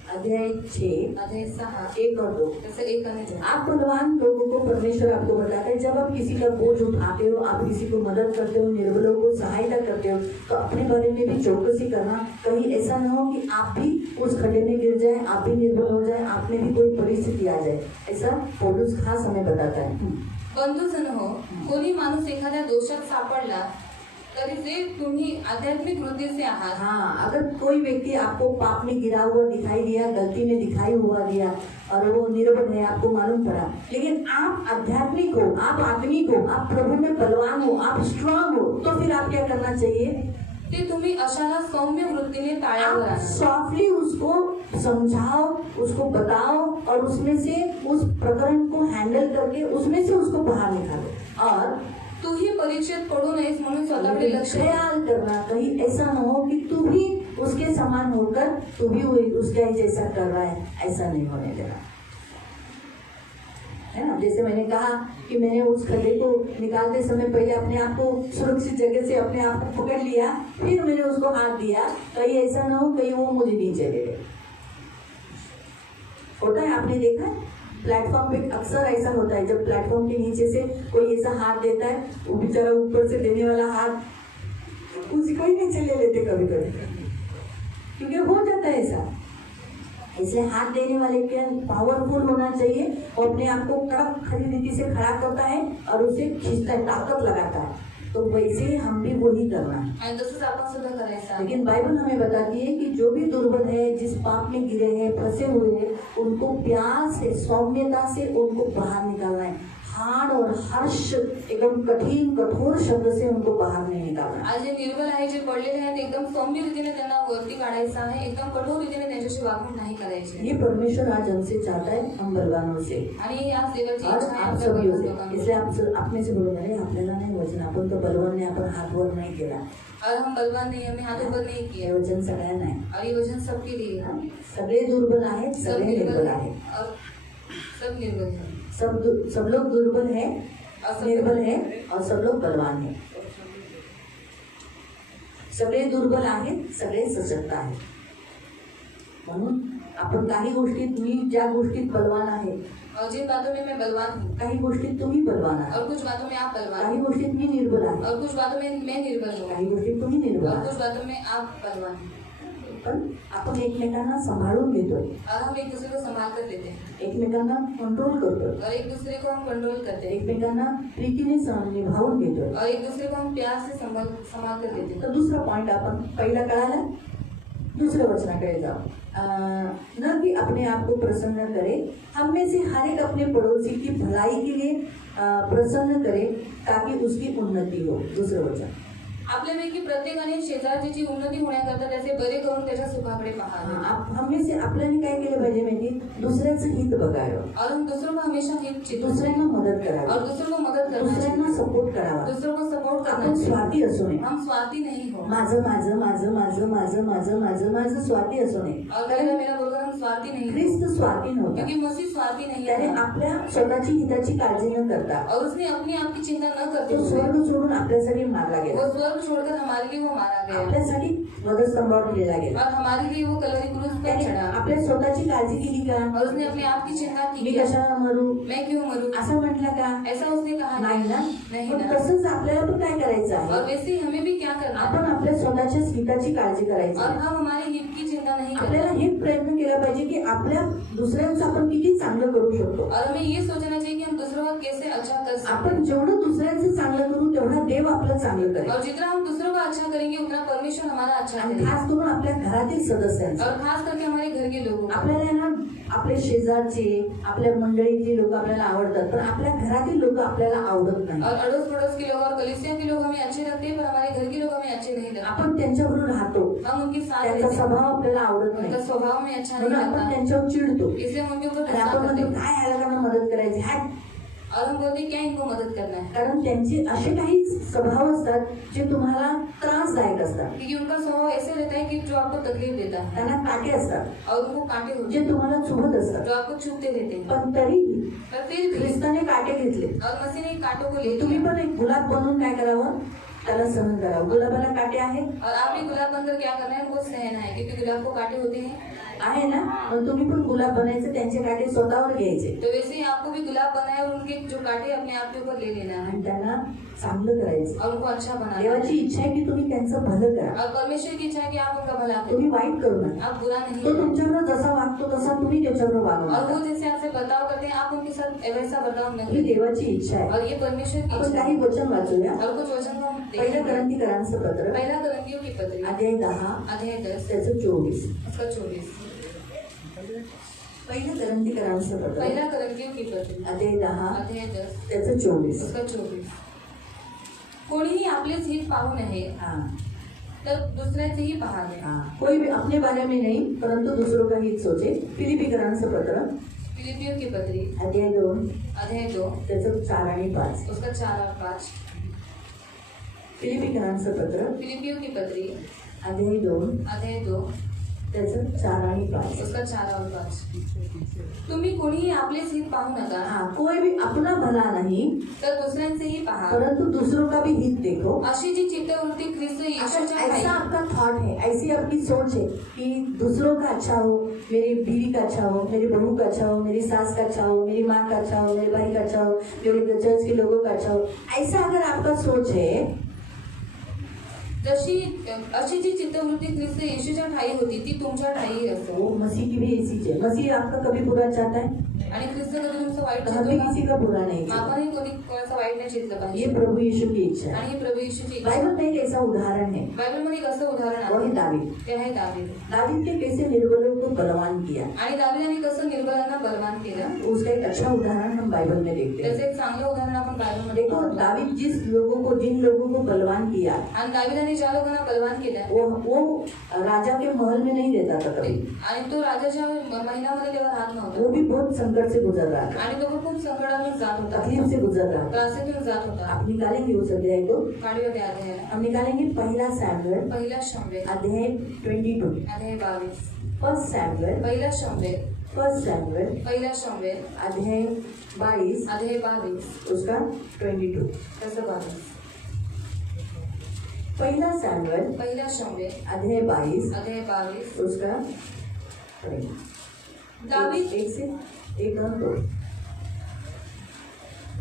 अध्याय 6 अध्याय 6 1 और 2। त्याचं 1 आणि 2. आप बलवान लोगों को परमेश्वर आपको बताता है, जब आप किसी का बोझ उठाते हो, आप किसी को मदद करते हो, निर्बलों को सहायता करते हो, तो अपने बारे में भी चौकसी करना, कहीं ऐसा न हो कि आप भी उस खड्डे में गिर जाए, आप भी निर्बल हो जाए, आप में भी कोई परिस्थिति आ जाए। ऐसा पौलुस खास हमें बताता है। बंधूजन हो, कोणी माणूस एखाद्या दोषात सापडला तरी जे तुम्ही आध्यात्मिक वृद्धीचे आहात, हाँ, अगर कोई व्यक्ति आपको पाप में गिरा हुआ दिखाई दिया, गलती में दिखाई हुआ दिया और वो निर्बल है, आपको मालूम पड़ा, लेकिन आप आध्यात्मिक हो, आप आत्मिक हो, आप प्रभु में बलवान हो, आप स्ट्रांग हो, तो फिर आप क्या करना चाहिए? ते तुम्ही अशाला सौम्य वृत्तीने टाळ्यावर आप आणा. सॉफ्टली उसको समझाओ, उसको बताओ और उसमें से उस प्रकरण को हैंडल करके उसमें से उसको बाहर निकालो। और तूही परीक्षेत पडू नयेस म्हणून स्वतःकडे लक्ष दे. ख्याल करना, कहीं ऐसा न हो कि तू भी उसके समान होकर तू भी उसका ही जैसा कर रहा है, ऐसा नहीं होने देना, है ना। जैसे मैंने कहा कि मैंने उस खड्डे को निकालते समय पहले अपने आप को सुरक्षित जगह से अपने आप को पकड़ लिया, फिर मैंने उसको हाथ दिया, कहीं ऐसा न हो कहीं वो मुझे नीचे ले ले। होता है, आपने देखा प्लेटफॉर्म पे अक्सर ऐसा होता है, जब प्लेटफॉर्म के नीचे से कोई ऐसा हाथ देता है, वो बेचारा ऊपर से देने वाला हाथ उसी को ही नीचे ले लेते कभी कभी, क्योंकि हो जाता है ऐसा। ऐसे हाथ देने वाले के पावरफुल होना चाहिए, वो अपने आप को कड़क खरी रीति से खड़ा करता है और उसे खींचता है, ताकत लगाता है। तो वैसे ही हम भी वही करना है, आणि तसंच आपण सुद्धा करायचं आहे. लेकिन बाइबल हमें बताती है कि जो भी दुर्बल है, जिस पाप में गिरे हैं, फंसे हुए हैं, उनको प्यार से, सौम्यता से उनको बाहर निकालना है। हार्ड और हर्ष, एकदम कठिन कठोर शब्द से उनको बाहर नहीं निकालना है। आज जे निर्बल आहे, जे पडलेले आहेत, एकदम सौम्य रीतीने त्यांना वरती काढायचं आहे. एकदम कठोर रीतीने त्यांच्याशी वागणूक नाही करायची. ये परमेश्वर आज हमसे चाहता है, हम बलवानों से आणि या देवाची और इच्छा आहे आप आपल्या सभी बलवान से। लोकांमध्ये. इसलिए आप में से बोलून आपल्याला नाही वचन, आपण तो बलवान नाही, आपण हात वर नाही केला, और हम बलवान नहीं, हमने हाथ ऊपर नहीं हे किए, वचन सगळ्यांना आहे। और ये वचन सबके लिए है. सगळे दुर्बल आहेत, सब सगळे निर्बल निर्बल है आहेत, और सब निर्बल है. सब लोग दुर्बल है, निर्बल है और सब लोग बलवान है। सगळे दुर्बल आहेत, सगळे सशक्त आहेत। म्हणून आपण काही गोष्टीत, मी ज्या गोष्टीत बलवान आहे, और जिन बातों में मैं बलवान हूँ, काही गोष्टीत तुम्ही बलवान आहात, और कुछ बातों में आप बलवान काही हैं, गोष्टीत मी निर्बल आहे, और कुछ बातों में मैं निर्बल हूँ, काही गोष्टीत तुम्ही निर्बल और आहात, कुछ बातों में आप बलवान हैं. पण आपण एकमेकांना सांभाळून घेतोय, और हम एक दूसरे को संभाल कर लेते हैं, एकमेकांना कंट्रोल करतोय, और एक दूसरे को हम कंट्रोल करते हैं, एकमेकांना प्रीतीने निभावून घेतोय। और एक दूसरे को हम प्यार से संभाल कर लेते हैं. तर दुसरा पॉइंट आपण पहिला कळाला, दूसरे वचनाकडे जाओ। न कि अपने आप को प्रसन्न करे, हम में से हर एक अपने पड़ोसी की भलाई के लिए प्रसन्न करे ताकि उसकी उन्नति हो। दूसरं वचन, आपल्यापैकी प्रत्येकाने शेजारची उन्नती होण्याकरता त्याचे बरे करून त्याच्या सुखाकडे पाहावे. हम में से आपल्याने काय केलं पाहिजे माहिती, दुसऱ्याचं हित बघावं, और हम दूसरों को हमेशा हित चिंतन, दुसऱ्यांना मदत और करावी, दूसरों को मदद करना दुसऱ्यांना चाहिए, सपोर्ट करावा, दूसरों को सपोर्ट करना आपण चाहिए. स्वार्थी असू नये। हम स्वार्थी नहीं हो, माझं माझं माझं माझं माझं माझं माझं माझं स्वार्थी असू नये, और मेरा मेरा बोलकर हम स्वार्थी नहीं हो, ख्रिस्त स्वार्थी नव्हता, क्योंकि मसीह स्वार्थी नहीं त्याने है, आपल्या स्वतःची हिताची काळजी न करता और उसने अपनी आप की चिंता न करते तो हुए स्वर्ग सोडून आपल्यासाठी मारला गेला, वो स्वर्ग छोड़कर हमारे लिए वो मारा गया, आपल्यासाठी वधस्तंभावर दिला गेला, और हमारे लिए वो कलवरी क्रूस पर त्याने चढ़ा, आपल्या स्वतःची काळजी केली का? और उसने अपने आप की चिंता की मी क्या? कशाला मरू मैं क्यों मरूं? असं म्हटलं का? ऐसा उसने कहा नाही ना। नहीं पण ना. तसंच आपल्याला पण काय करायचं और आहे, वैसे ही हमें भी क्या करना आपण है, आपल्या स्वतःच्या हिताची काळजी करायची और आहे। हम हमारे हित की चिंता नहीं आपल्याला करते, हे प्रयत्न केला पाहिजे की आपल्या दुसऱ्यांचं आपण किती चांगलं करू शकतो। और हमें ये सोचना चाहिए कि हम दूसरों का कैसे अच्छा कर सकते आपण हैं, जेवढं दुसऱ्यांचं चांगलं करू तेवढा देव आपलं चांगलं करेल, और जितना हम दूसरों का अच्छा करेंगे उतना परमेश्वर हमारा अच्छा आणि करेगा, खास करून आपल्या घरातील सदस्यांचं। और खास करके हमारे घर के लोगों को। आपल्याला आहे ना आपले शेजारचे आपल्या मंडळीतली लोक आपल्याला आवडतात पण आपल्या घरातील लोक आपल्याला आवडत नाही. और अड़ोस पड़ोस के लोग और कलीसिया के लोग हमें अच्छे लगते हैं पर हमारे घर के लोग हमें अच्छे नहीं लगते। आपण त्यांच्याबरोबर राहतो, हम उनके साथ त्यांचा रहते हैं, स्वभाव आपल्याला आवडत उनका नाही स्वभाव में अच्छा नहीं म्हणून आपण लगता, त्यांच्यावर चिडतो इसलिए हम उनके ऊपर आणि गुस्सा आपण करते म्हणतो हैं काय ह्या लोकांना मदत करायची हाय. और हम बोलते हैं क्या इनको मदद करना है, कारण त्यांचे असे काही स्वभाव असतात जे तुम्हाला त्रासदायक असतात. क्योंकि उनका स्वभाव ऐसे रहता है कि जो आपको तकलीफ देता है त्यांना काटे असतात और उनको कांटे होते जे हैं तुम्हाला चुभत असतात. जो आपको चुभते रहते हैं। पण तरीही पर फिर भी ख्रिस्ताने काटे घेतले. और मसीह ने कांटों को ले तुम्ही लिया पण एक गुलाब बनवून काय करावं त्याला सहन करावं. गुलाबाला काटे आहेत और आप भी गुलाब बनकर क्या करना है, उनको सहना है क्योंकि गुलाब को कांटे होते हैं। आहे ना, मग तुम्ही पण गुलाब बनायचे त्यांचे काटे स्वतःवर घ्यायचे तो वैसे ही आपको भी गुलाब बनाए और उनके जो कांटे अपने आप के ऊपर ले लेना है आणि त्यांना चांगलं करायचं. और उनको अच्छा बनाना है। देवाची इच्छा आहे की तुम्ही त्यांचं भलं करा, और परमेश्वर की इच्छा है कि आप उनका भला करें, तुम्ही वाईट करू नका. आप बुरा नहीं तो करें। तुमच्याबरोबर जसा वागतो तसा तुम्ही त्याच्याबरोबर वागू और वो नका. जैसे आपसे बर्ताव करते हैं आप उनके साथ वैसा बर्ताव न ही करें। देवाची इच्छा आहे. और ये परमेश्वर की आपण इच्छा काही है। वचन वाचूया. और कुछ वचन को हम पहिलं देखेंगे। करंथीकरांचं पत्र पहला करंथियों की पत्री अध्याय 10 अध्याय 10 त्याचं 24. उसका 24। पहिलं करंथीकरांचं पत्र पहला करंथियों की पत्री अध्याय 10 अध्याय 10 त्याचं 24. उसका 24। कोणीही आपलेच हित पाहू नये हा तर दुसऱ्याचेही पाहावे। हाँ, कोई भी अपने बारे में नहीं परंतु दूसरों का हित सोचे. फिलिपिकरांचं पत्र फिलिपियों की पत्री अध्याय 2 अध्याय 2 त्याचं 4 आणि 5. उसका 4 और 5। फिलिपिकरांचं पत्र फिलिपियों की पत्री अध्याय 2 अध्याय 2 त्याचं 4 आणि 5. उसका 4 और 5। तुम्ही कोणीही आपलेच हित पाहू नका हाँ, कोई भी अपना भला नहीं तर दुसऱ्यांचेही पहा, परंतु दूसरों का भी हित देखो. अशी जी चित्तवृत्ती ख्रिस्त अगर येशूच्या ऐसा ठाई आपका थॉट है, ऐसी आपकी सोच है कि दूसरों का अच्छा हो, मेरी बीवी का अच्छा हो, मेरी बहू का अच्छा हो, मेरी सास का अच्छा हो, मेरी माँ का अच्छा हो, मेरे भाई का अच्छा हो, मेरे चर्च के लोगों का अच्छा हो, ऐसा अगर आपका सोच है अशी जी चित्तवृत्ती ख्रिस्त येशूच्या ठाई होती ती तुमच्या ठाई असो। वो मसीह की भी ऐसी है. मसीह आपका कभी बुरा चाहता है, आणि ख्रिस्त कधी तुमचं वाईट कभी चित्त किसी का बुरा नहीं चाहता. आपणही कोणी कोणाचं वाईट नाही चित्त ये पाहिजे। प्रभु यीशु की इच्छा है. आणि हे प्रभू येशूची इच्छा बाइबल में एक ऐसा उदाहरण है, बायबलमध्ये एक असं उदाहरण वही आहे दावीद. ते आहे दावीद। दावीद ने कैसे निर्बलों को बलवान किया, आणि दावीदाने कसं निर्बलांना बलवान केलं उसका एक अच्छा उदाहरण हम बाइबल में देखते त्याचं हैं. एक चांगलं उदाहरण आपण बायबलमध्ये देखो पाहतो। दावीद जिन लोगों को बलवान किया आणि दावीदाने ज्या लोकांना बलवान केलं वो राजा के महल में नहीं रहता था कभी. आणि तो राजाच्या महिन्यामध्ये तेव्हा राहत नव्हता वो भी बहुत संकट से गुजर रहा था, आणि तो खूप संकटातून जात होता, तकलीफ से गुजर रहा था. त्रासातून जात होता। आप निकालेंगे उस अध्याय को, काढूया त्या अध्यायाला। हम निकालेंगे पहला सैमुएल पहिला शंभर अध्याय 22. अध्याय 22 फर्स्ट सैमुएल पहिला शंभर पहिला शंभर अध्याय 22 अध्याय 22 उसका 22. तसं 22 पहला सैमुएल पहिला शंभर अध्याय 22 अध्याय 22 उसका दावीद एक से एक और दो.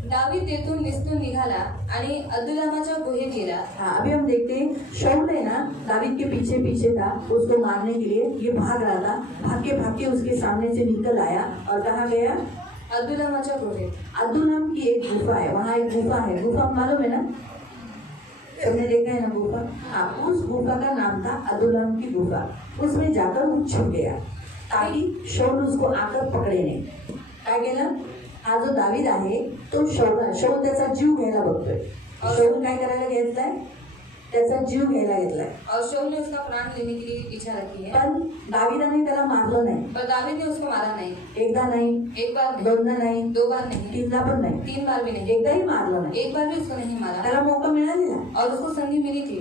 दावीद तेथून निसटून निघाला आणि अदुल्लामाच्या गुहेत गेला। हाँ, अभी हम देखते हैं शाऊल है ना दावीद के पीछे पीछे था उसको मारने के लिए. ये भाग रहा था, भाग के उसके सामने से निकल आया और कहाँ गया, अदुल्लामाच्या गुहेत। अदुल्लाम की एक गुफा है, वहाँ एक गुफा है. गुफा मालूम है ना, सबने देखा है ना गुफा. हाँ, उस गुफा का नाम था अदुल्लाम की गुफा. उसमें जाकर वो छुप गया ताकि शाऊल उसको आकर पकडे नाही. काय केलं, हा जो दावीद आहे तो शाऊल त्याचा जीव घ्यायला बघतोय. शाऊल काय करायला घेतलाय, त्याचा जीव घ्यायला घेतलाय. और शाऊल ने उसका प्राण लेने के लिए इच्छा रखी है, पण दावीदाने त्याला मारलं नाही. पर दावीद ने उसको मारा नहीं, एकदा नाही, एक बार नहीं, दोनदा नाही, 2 बार नहीं, तीनदा पण नाही, 3 बार भी नहीं, एकदाही मारलं नाही. एक बार भी उसको नहीं मारा। त्याला मौका मिळालेला और उसको संधि मिली थी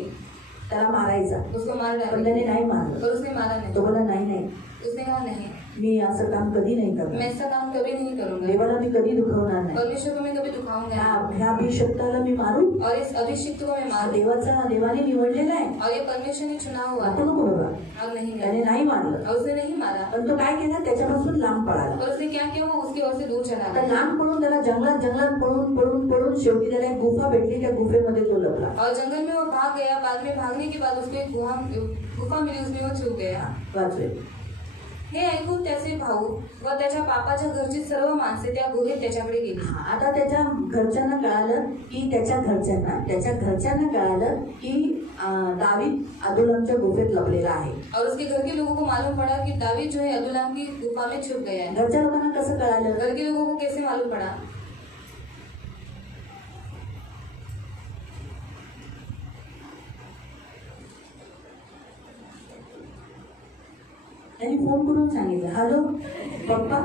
त्याला मारायचा, उसको मार पण डाला, त्याने नाही मारलं. पर उसने मारा तो नहीं। बोला नाही उसने कहा नहीं, मी असं काम कधी नाही मैं करणार, ऐसा काम कभी नहीं करूंगा, देवाला मी कधी दुखवणार नाही. परमेश्वर को मैं कभी दुखाऊंगा नहीं। ह्या अभिषक्ताला मी मारू, और इस अभिषिक्त को मैं हा मारू, देवाने निवडलेला आहे. और ये परमेश्वर ने चुना हुआ नको है। नको बाबा, और नहीं त्याने करा, नाही मारलं. और उसने नहीं मारा, पण तो काय केला, त्याच्यापासून लांब पळाला. और उसने क्या किया, वो उसकी ओर से दूर चला आता गया। लांब पळून त्याला जंगलात पळून शेवटी त्याला एक गुफा भेटली. त्या गुफेमध्ये तो लपला. और जंगल में वो भाग गया। बाद में भागने के बाद उसको एक गुफा मिली, उसमें वो छुप गया। वाचले हे ऐकून त्याचे भाऊ व त्याच्या बापाच्या घरची सर्व माणसे त्या गुहेत त्याच्याकडे गेली. आता त्याच्या घरच्यांना कळालं की त्याच्या घरच्यांना कळालं की दावीद अदुल्लामच्या गुफेत लपलेला आहे. और उसके घर के लोगों को मालूम पड़ा कि दावीद जो है अदुल्लाम की गुफा में छुप गया है. घरच्या लोकांना कसं कळालं? घर के लोगों को कैसे मालूम पड़ा? त्यांनी फोन करून सांगितलं, हॅलो पप्पा,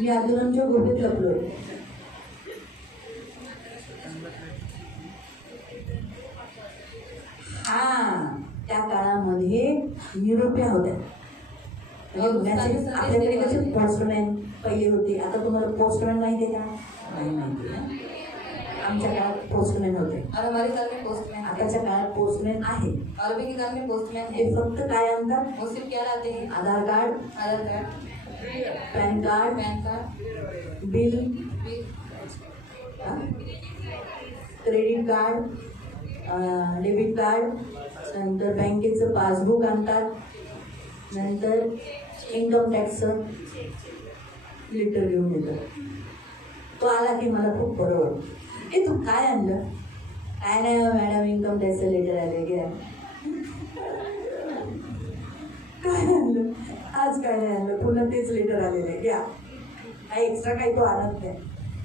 मी अदुल्लामच्या गुफेत लपलोय. हा, त्या काळामध्ये निरोप्या होत्या. मेसेज आपल्याकडे कसे पोस्टमॅन पहिले होते, आता तुम्हाला पोस्टमॅन माहिती आहे का? नाही माहिती ना. आमच्या काळात पोस्टमॅन होते. और हमारे घर में पोस्टमैन. आताच्या काळात पोस्टमॅन आहे. अरबी के घर में पोस्टमैन हे है. फक्त काय आणतात? वो सिर्फ क्या लाते हैं? आधार कार्ड, आधार कार्ड, पॅन कार्ड, पैन card, bill, bill, credit card, debit card, नंतर बँकेचं पासबुक आणतात, नंतर इन्कम टॅक्सचं लेटर घेऊन येतात. तो आला की मला खूप बरं वाटतं. तू काय आणलं? काय नाही मॅडम, इन्कम टॅक्सचं लेटर आले. घ्या. काय आणलं? आज काय नाही आणलं, पुन्हा तेच लेटर आलेले. घ्या. काही एक्स्ट्रा काही तो आणत नाही.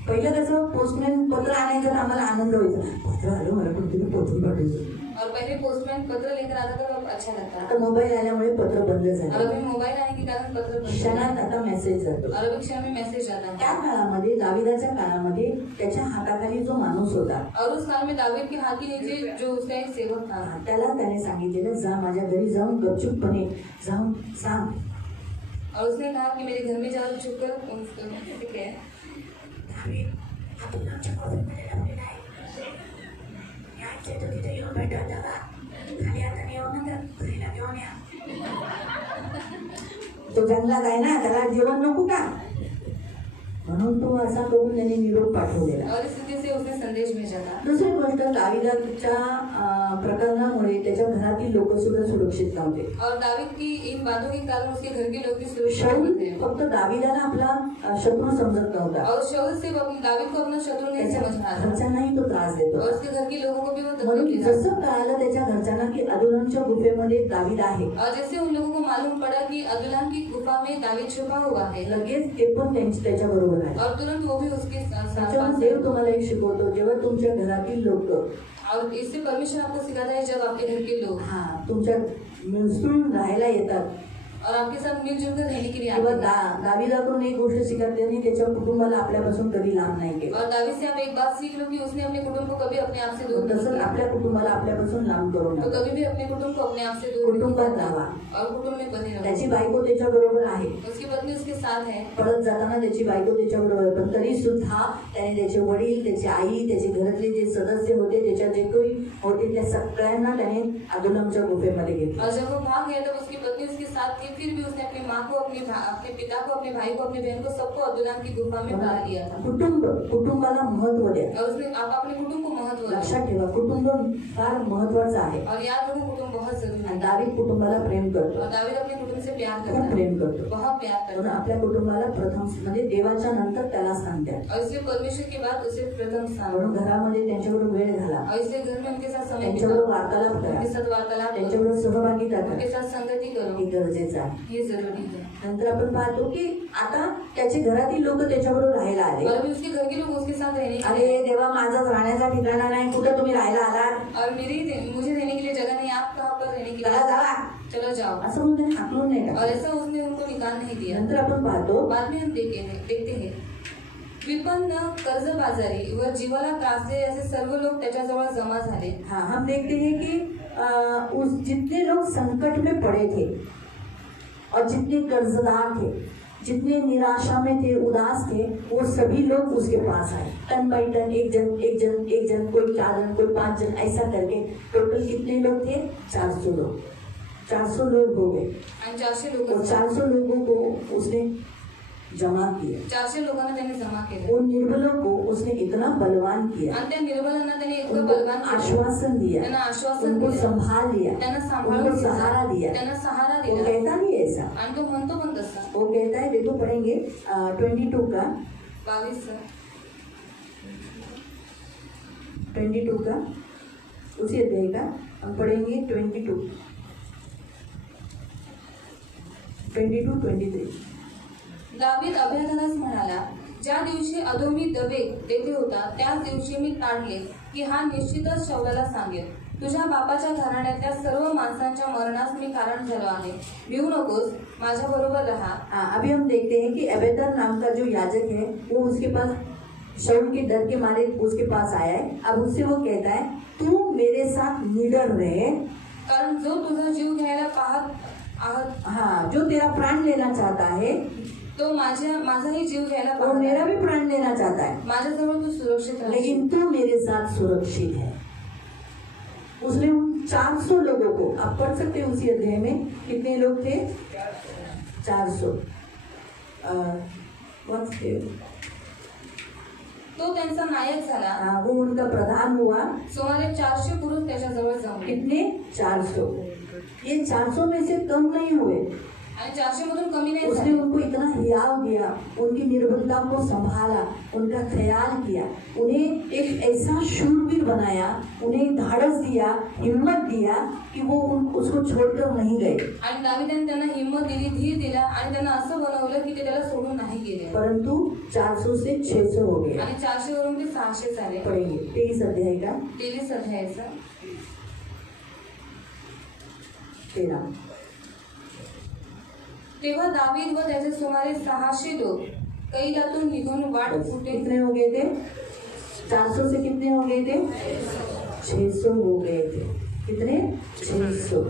पहिलं कसं पोस्टमॅन पत्र आणायचं तर आम्हाला आनंद व्हायचा. पत्र आलं, मला कोणतरी पत्र पाठवायचं. और पहले पोस्टमैन पत्र लेकर आता था तो अच्छा लगता था. आता मोबाईल आल्यामुळे पत्र बंद और झालं. अभी मोबाइल आने के कारण पत्र बंद. क्षणात आता मेसेज जातो. और अभी क्षण में मैसेज आता त्या है. काळामध्ये, दाविदाच्या काळामध्ये त्याच्या हाताखाली जो माणूस होता, और उस काल में दावीद के हाथ के नीचे जो उसका एक सेवक था, त्याला त्याने सांगितलेलं, जा माझ्या घरी जाऊन गपचूपपणे जाऊन सांग. और उसने कहा कि मेरे घर में जाओ, चुप कर. ठीक है. दावीद अदुल्लामच्या गुफेमध्ये लपलेला आहे. यायचे तर तिथे येऊन भेटत जा. खाली हाताने येऊन नंतर घरीला घेऊन या. तो जंगलात आहे ना, त्याला जेवण नको का? म्हणून तो असा करून त्याने निरोप पाठवलेला. और इस रीति से उसने संदेश भेजा था. दुसरी गोष्ट, दाविदाच्या प्रकरणामुळे त्याच्या घरातील लोक सुद्धा सुरक्षित नव्हते. और दावीद की इन बातों के कारण उसके घर के लोग भी सुरक्षित शाऊल थे. फक्त दाविदाला आपला शत्रू समजत नव्हता. और शाऊल सिर्फ दावीद को अपना शत्रु नहीं त्याच्या समझ रहा था. घरच्यांनाही तो त्रास देतो. और उसके घर के लोगों को भी वो म्हणून तकलीफ दे रहा जसं कळालं त्याच्या घरच्यांना की अदुल्लामच्या गुफेमध्ये दावीद आहे, था. और जैसे उन लोगों को मालूम पड़ा कि अदुल्लाम की गुफा में दावीद छुपा हुआ है, लगेच ते पण त्याच्या बरोबर आहे. और तुरंत वो भी उसके साथ त्याच्यामुळे देव तुम्हाला एक शिकवतो, जेव्हा तुमच्या घरातील लोक और इससे परमेश्वर आपको सिखाता है, जब आपके घर के लोग तुमच्या मिसळून राहायला येतात, और आपके साथ मिलजुल कर रहने के लिए किंवा आते हैं. दाविदाकडून एक गोष्ट शिकत त्यांनी त्याच्या कुटुंबाला आपल्यापासून कधी लांब नाही केलं. और दावीद से आप एक बात सीख लो कि उसने अपने कुटुंब को कभी अपने आप से दूर नहीं तसंच किया. आपल्या कुटुंबाला आपल्यापासून लांब करू तो नका. कभी भी अपने कुटुंब को अपने आप से दूर नहीं कुटुंबात करना. राहा. और कुटुंब में बने रहो. त्याची बायको त्याच्या बरोबर आहे, उसकी पत्नी उसके साथ है. परत जाताना त्याची बायको त्याच्या बरोबर आहे, पण तरी सुद्धा त्याने त्याचे वडील, त्याची आई, त्याचे घरातले जे सदस्य होते, त्याच्या जे काही होते त्या सगळ्यांना त्याने अदुल्लामच्या गुफेमध्ये घेतलं. और जब वो भाग गया तब उसकी पत्नी उसके साथ थी. फिर भी उसने अपनी माँ को, अपने पिता को, अपने भाई को, अपनी बहन को, सबको अब्दुल्लाम की गुफा में डाल लिया था. कुटुंबाला महत्व द्या. और उसने आप अपने कुटुंब को महत्व दिया. लक्षात ठेवा, कुटुंब फार महत्वाचं आहे. और याद रखो, कुटुंब बहुत जरूरी आणि है. दावीद कुटुंबाला प्रेम करतो, और दावीद अपने कुटुंब से प्यार खूप करता है, प्रेम करतो. बहुत प्यार म्हणून करता है. आपल्या कुटुंबाला प्रथम म्हणजे देवाच्या नंतर त्याला स्थान द्या. और इसलिए परमेश्वर के बाद उसे प्रथम स्थान. म्हणून घरामध्ये त्यांच्याबरोबर वेळ घाला, और इसलिए घर में उनके साथ समय त्यांच्याबरोबर बिताओ, वार्तालाप उनके करा, साथ वार्तालाप करो, त्यांच्याबरोबर सहभागिता उनके करा. साथ संगति हे करो. गरजेचं आहे. ये जरूरी है. नंतर आपण पाहतो की आता त्याचे घरातील लोक त्याच्याबरोबर राहायला आले. और अभी उसके घर के लोग उसके साथ रहने के अरे लिए. देवा, माझा राहण्याचा ठिकाणा नाही, कुठं तुम्ही राहायला आलात? और मुझे रहने के लिए जगह नहीं, आप कहाँ पर रहने के चला लिए? जावा, चलो जाओ. असं म्हणून त्याने हाकलून नाही और टाकलं. ऐसा उसने उनको निकाल नहीं दिया. नंतर आपण पाहतो बाद में हम देखते हैं विपन्न, कर्जबाजारी व जीवाला त्रासलेले असे सर्व लोक त्याच्याजवळ जमा झाले. हम देखते हैं कि उस जितने लोग संकट में पड़े थे और जितने कर्जदार थे, जितने निराशा में थे, उदास थे, वो सभी लोग उसके पास आए. टन बाई टन, एक जन, कोई 4 जन, कोई 5 जन, ऐसा करके टोटल कितने लोग थे? 400 लोग. 400 लोग हो गए. आणि 400 लोक, और 400 लोगों को उसने जमा किया. 400 लोकांना त्याने जमा केले. उन निर्बलों को उसने इतना बलवान किया, आणि त्या निर्बलांना त्याने इतकं उनको बलवान केलं, आश्वासन दिया, त्यांना आश्वासन उनको दिलं, संभाल लिया, त्यांना सांभाळून उनको घेतलं, सहारा दिया. त्यांना सहारा वो दिला. कहता नहीं है ऐसा, आणि तो म्हणतो पण तसा. वो कहता है, देखो पढ़ेंगे 22 का 22 का उसी अध्याय का हम पढ़ेंगे 22-23. दावीद अब्यातारास म्हणाला, ज्या दिवशी अदोमी दवेक तेथे होता त्याच दिवशी मी ताडले की हा निश्चितच शौलाला सांगेल, तुझ्या बापाच्या घराण्यातल्या सर्व माणसांच्या मरणास मी कारण झालो आहे, भिवू नकोस, माझ्या बरोबर रहा. अभी हम देखते हैं कि अबेतर नाम का जो याजक है वो उसके पास शाऊल के डर के मारे उसके पास आया है. अब उससे वो कहता है, तू मेरे साथ निडर रहे. कारण जो तुझा जीव घ्यायला पाहत आहात, हाँ, जो तेरा प्राण लेना चाहता है तो माझाही जीव घ्यायला वो मेरा भी प्राण लेना चाहता है, माझ्याजवळ तू सुरक्षित राहशील. लेकिन तू मेरे साथ सुरक्षित है. उसने उन 400 लोगों को, आप पढ़ सकते हैं उसी अध्याय में, कितने लोग थे? 400. तो त्यांचा नायक झाला. वो उनका प्रधान हुआ. सुमारे 400 पुरुष त्याच्याजवळ जमले कितने? 400. ये 400 में से कम नहीं हुए. आणि 400 मधून कमी नाही उसने झाले. उनको इतना हियाव दिया, उनकी निर्बलता को संभाला, उनका ख्याल किया, उन्हें एक ऐसा शूरवीर बनाया, उन्हें धाड़स दिया, हिम्मत दिया कि वो उसको छोड़कर नहीं गए. आणि दाविदाने त्यांना हिंमत दिली, धीर दिला आणि त्यांना असं बनवलं की ते त्याला सोडून नाही गेले. परंतु 400 से 600 हो गए. आणि 400 वरून ते 600 झाले. पढ़ेंगे 23 अध्याय का 23 अध्यायाचं 13. तेव्हा दावीद व त्याचे सुमारे 600 लोक कैलातून निघून वाट फुटे. कितने हो गए थे? 400 से कितने हो गए थे? 600 हो गए थे. कितने? 600.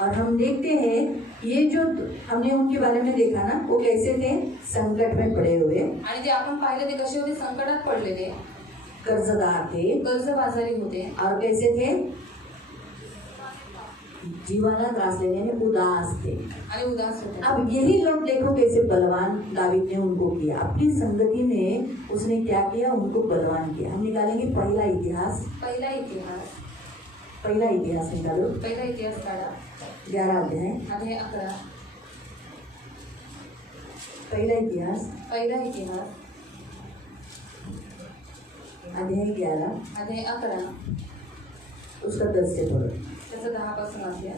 और हम देखते हैं ये जो हमने उनके बारे में देखा ना, वो कैसे थे? संकट में पड़े हुए, आणि ते आपण पाहिलं ते कसे होते, संकटात पडलेले, कर्जदार थे, कर्जबाजारी होते. और कैसे थे? जीवाना त्रास लेने में उदास थे. आणि उदास होते. अब यही लोग देखो कैसे बलवान दावीद ने उनको किया. अपनी संगति में उसने क्या किया? उनको बलवान किया. हम निकालेंगे पहला इतिहास. पहिला इतिहास निकालो. पहिला इतिहास काढा. 11 अध्याय. अध्याय 11. पहिला इतिहास पहिला इतिहास अध्याय 11 अध्याय 11 उसका 10 से पढ़ो. त्याचं 10 पासून वाचूया.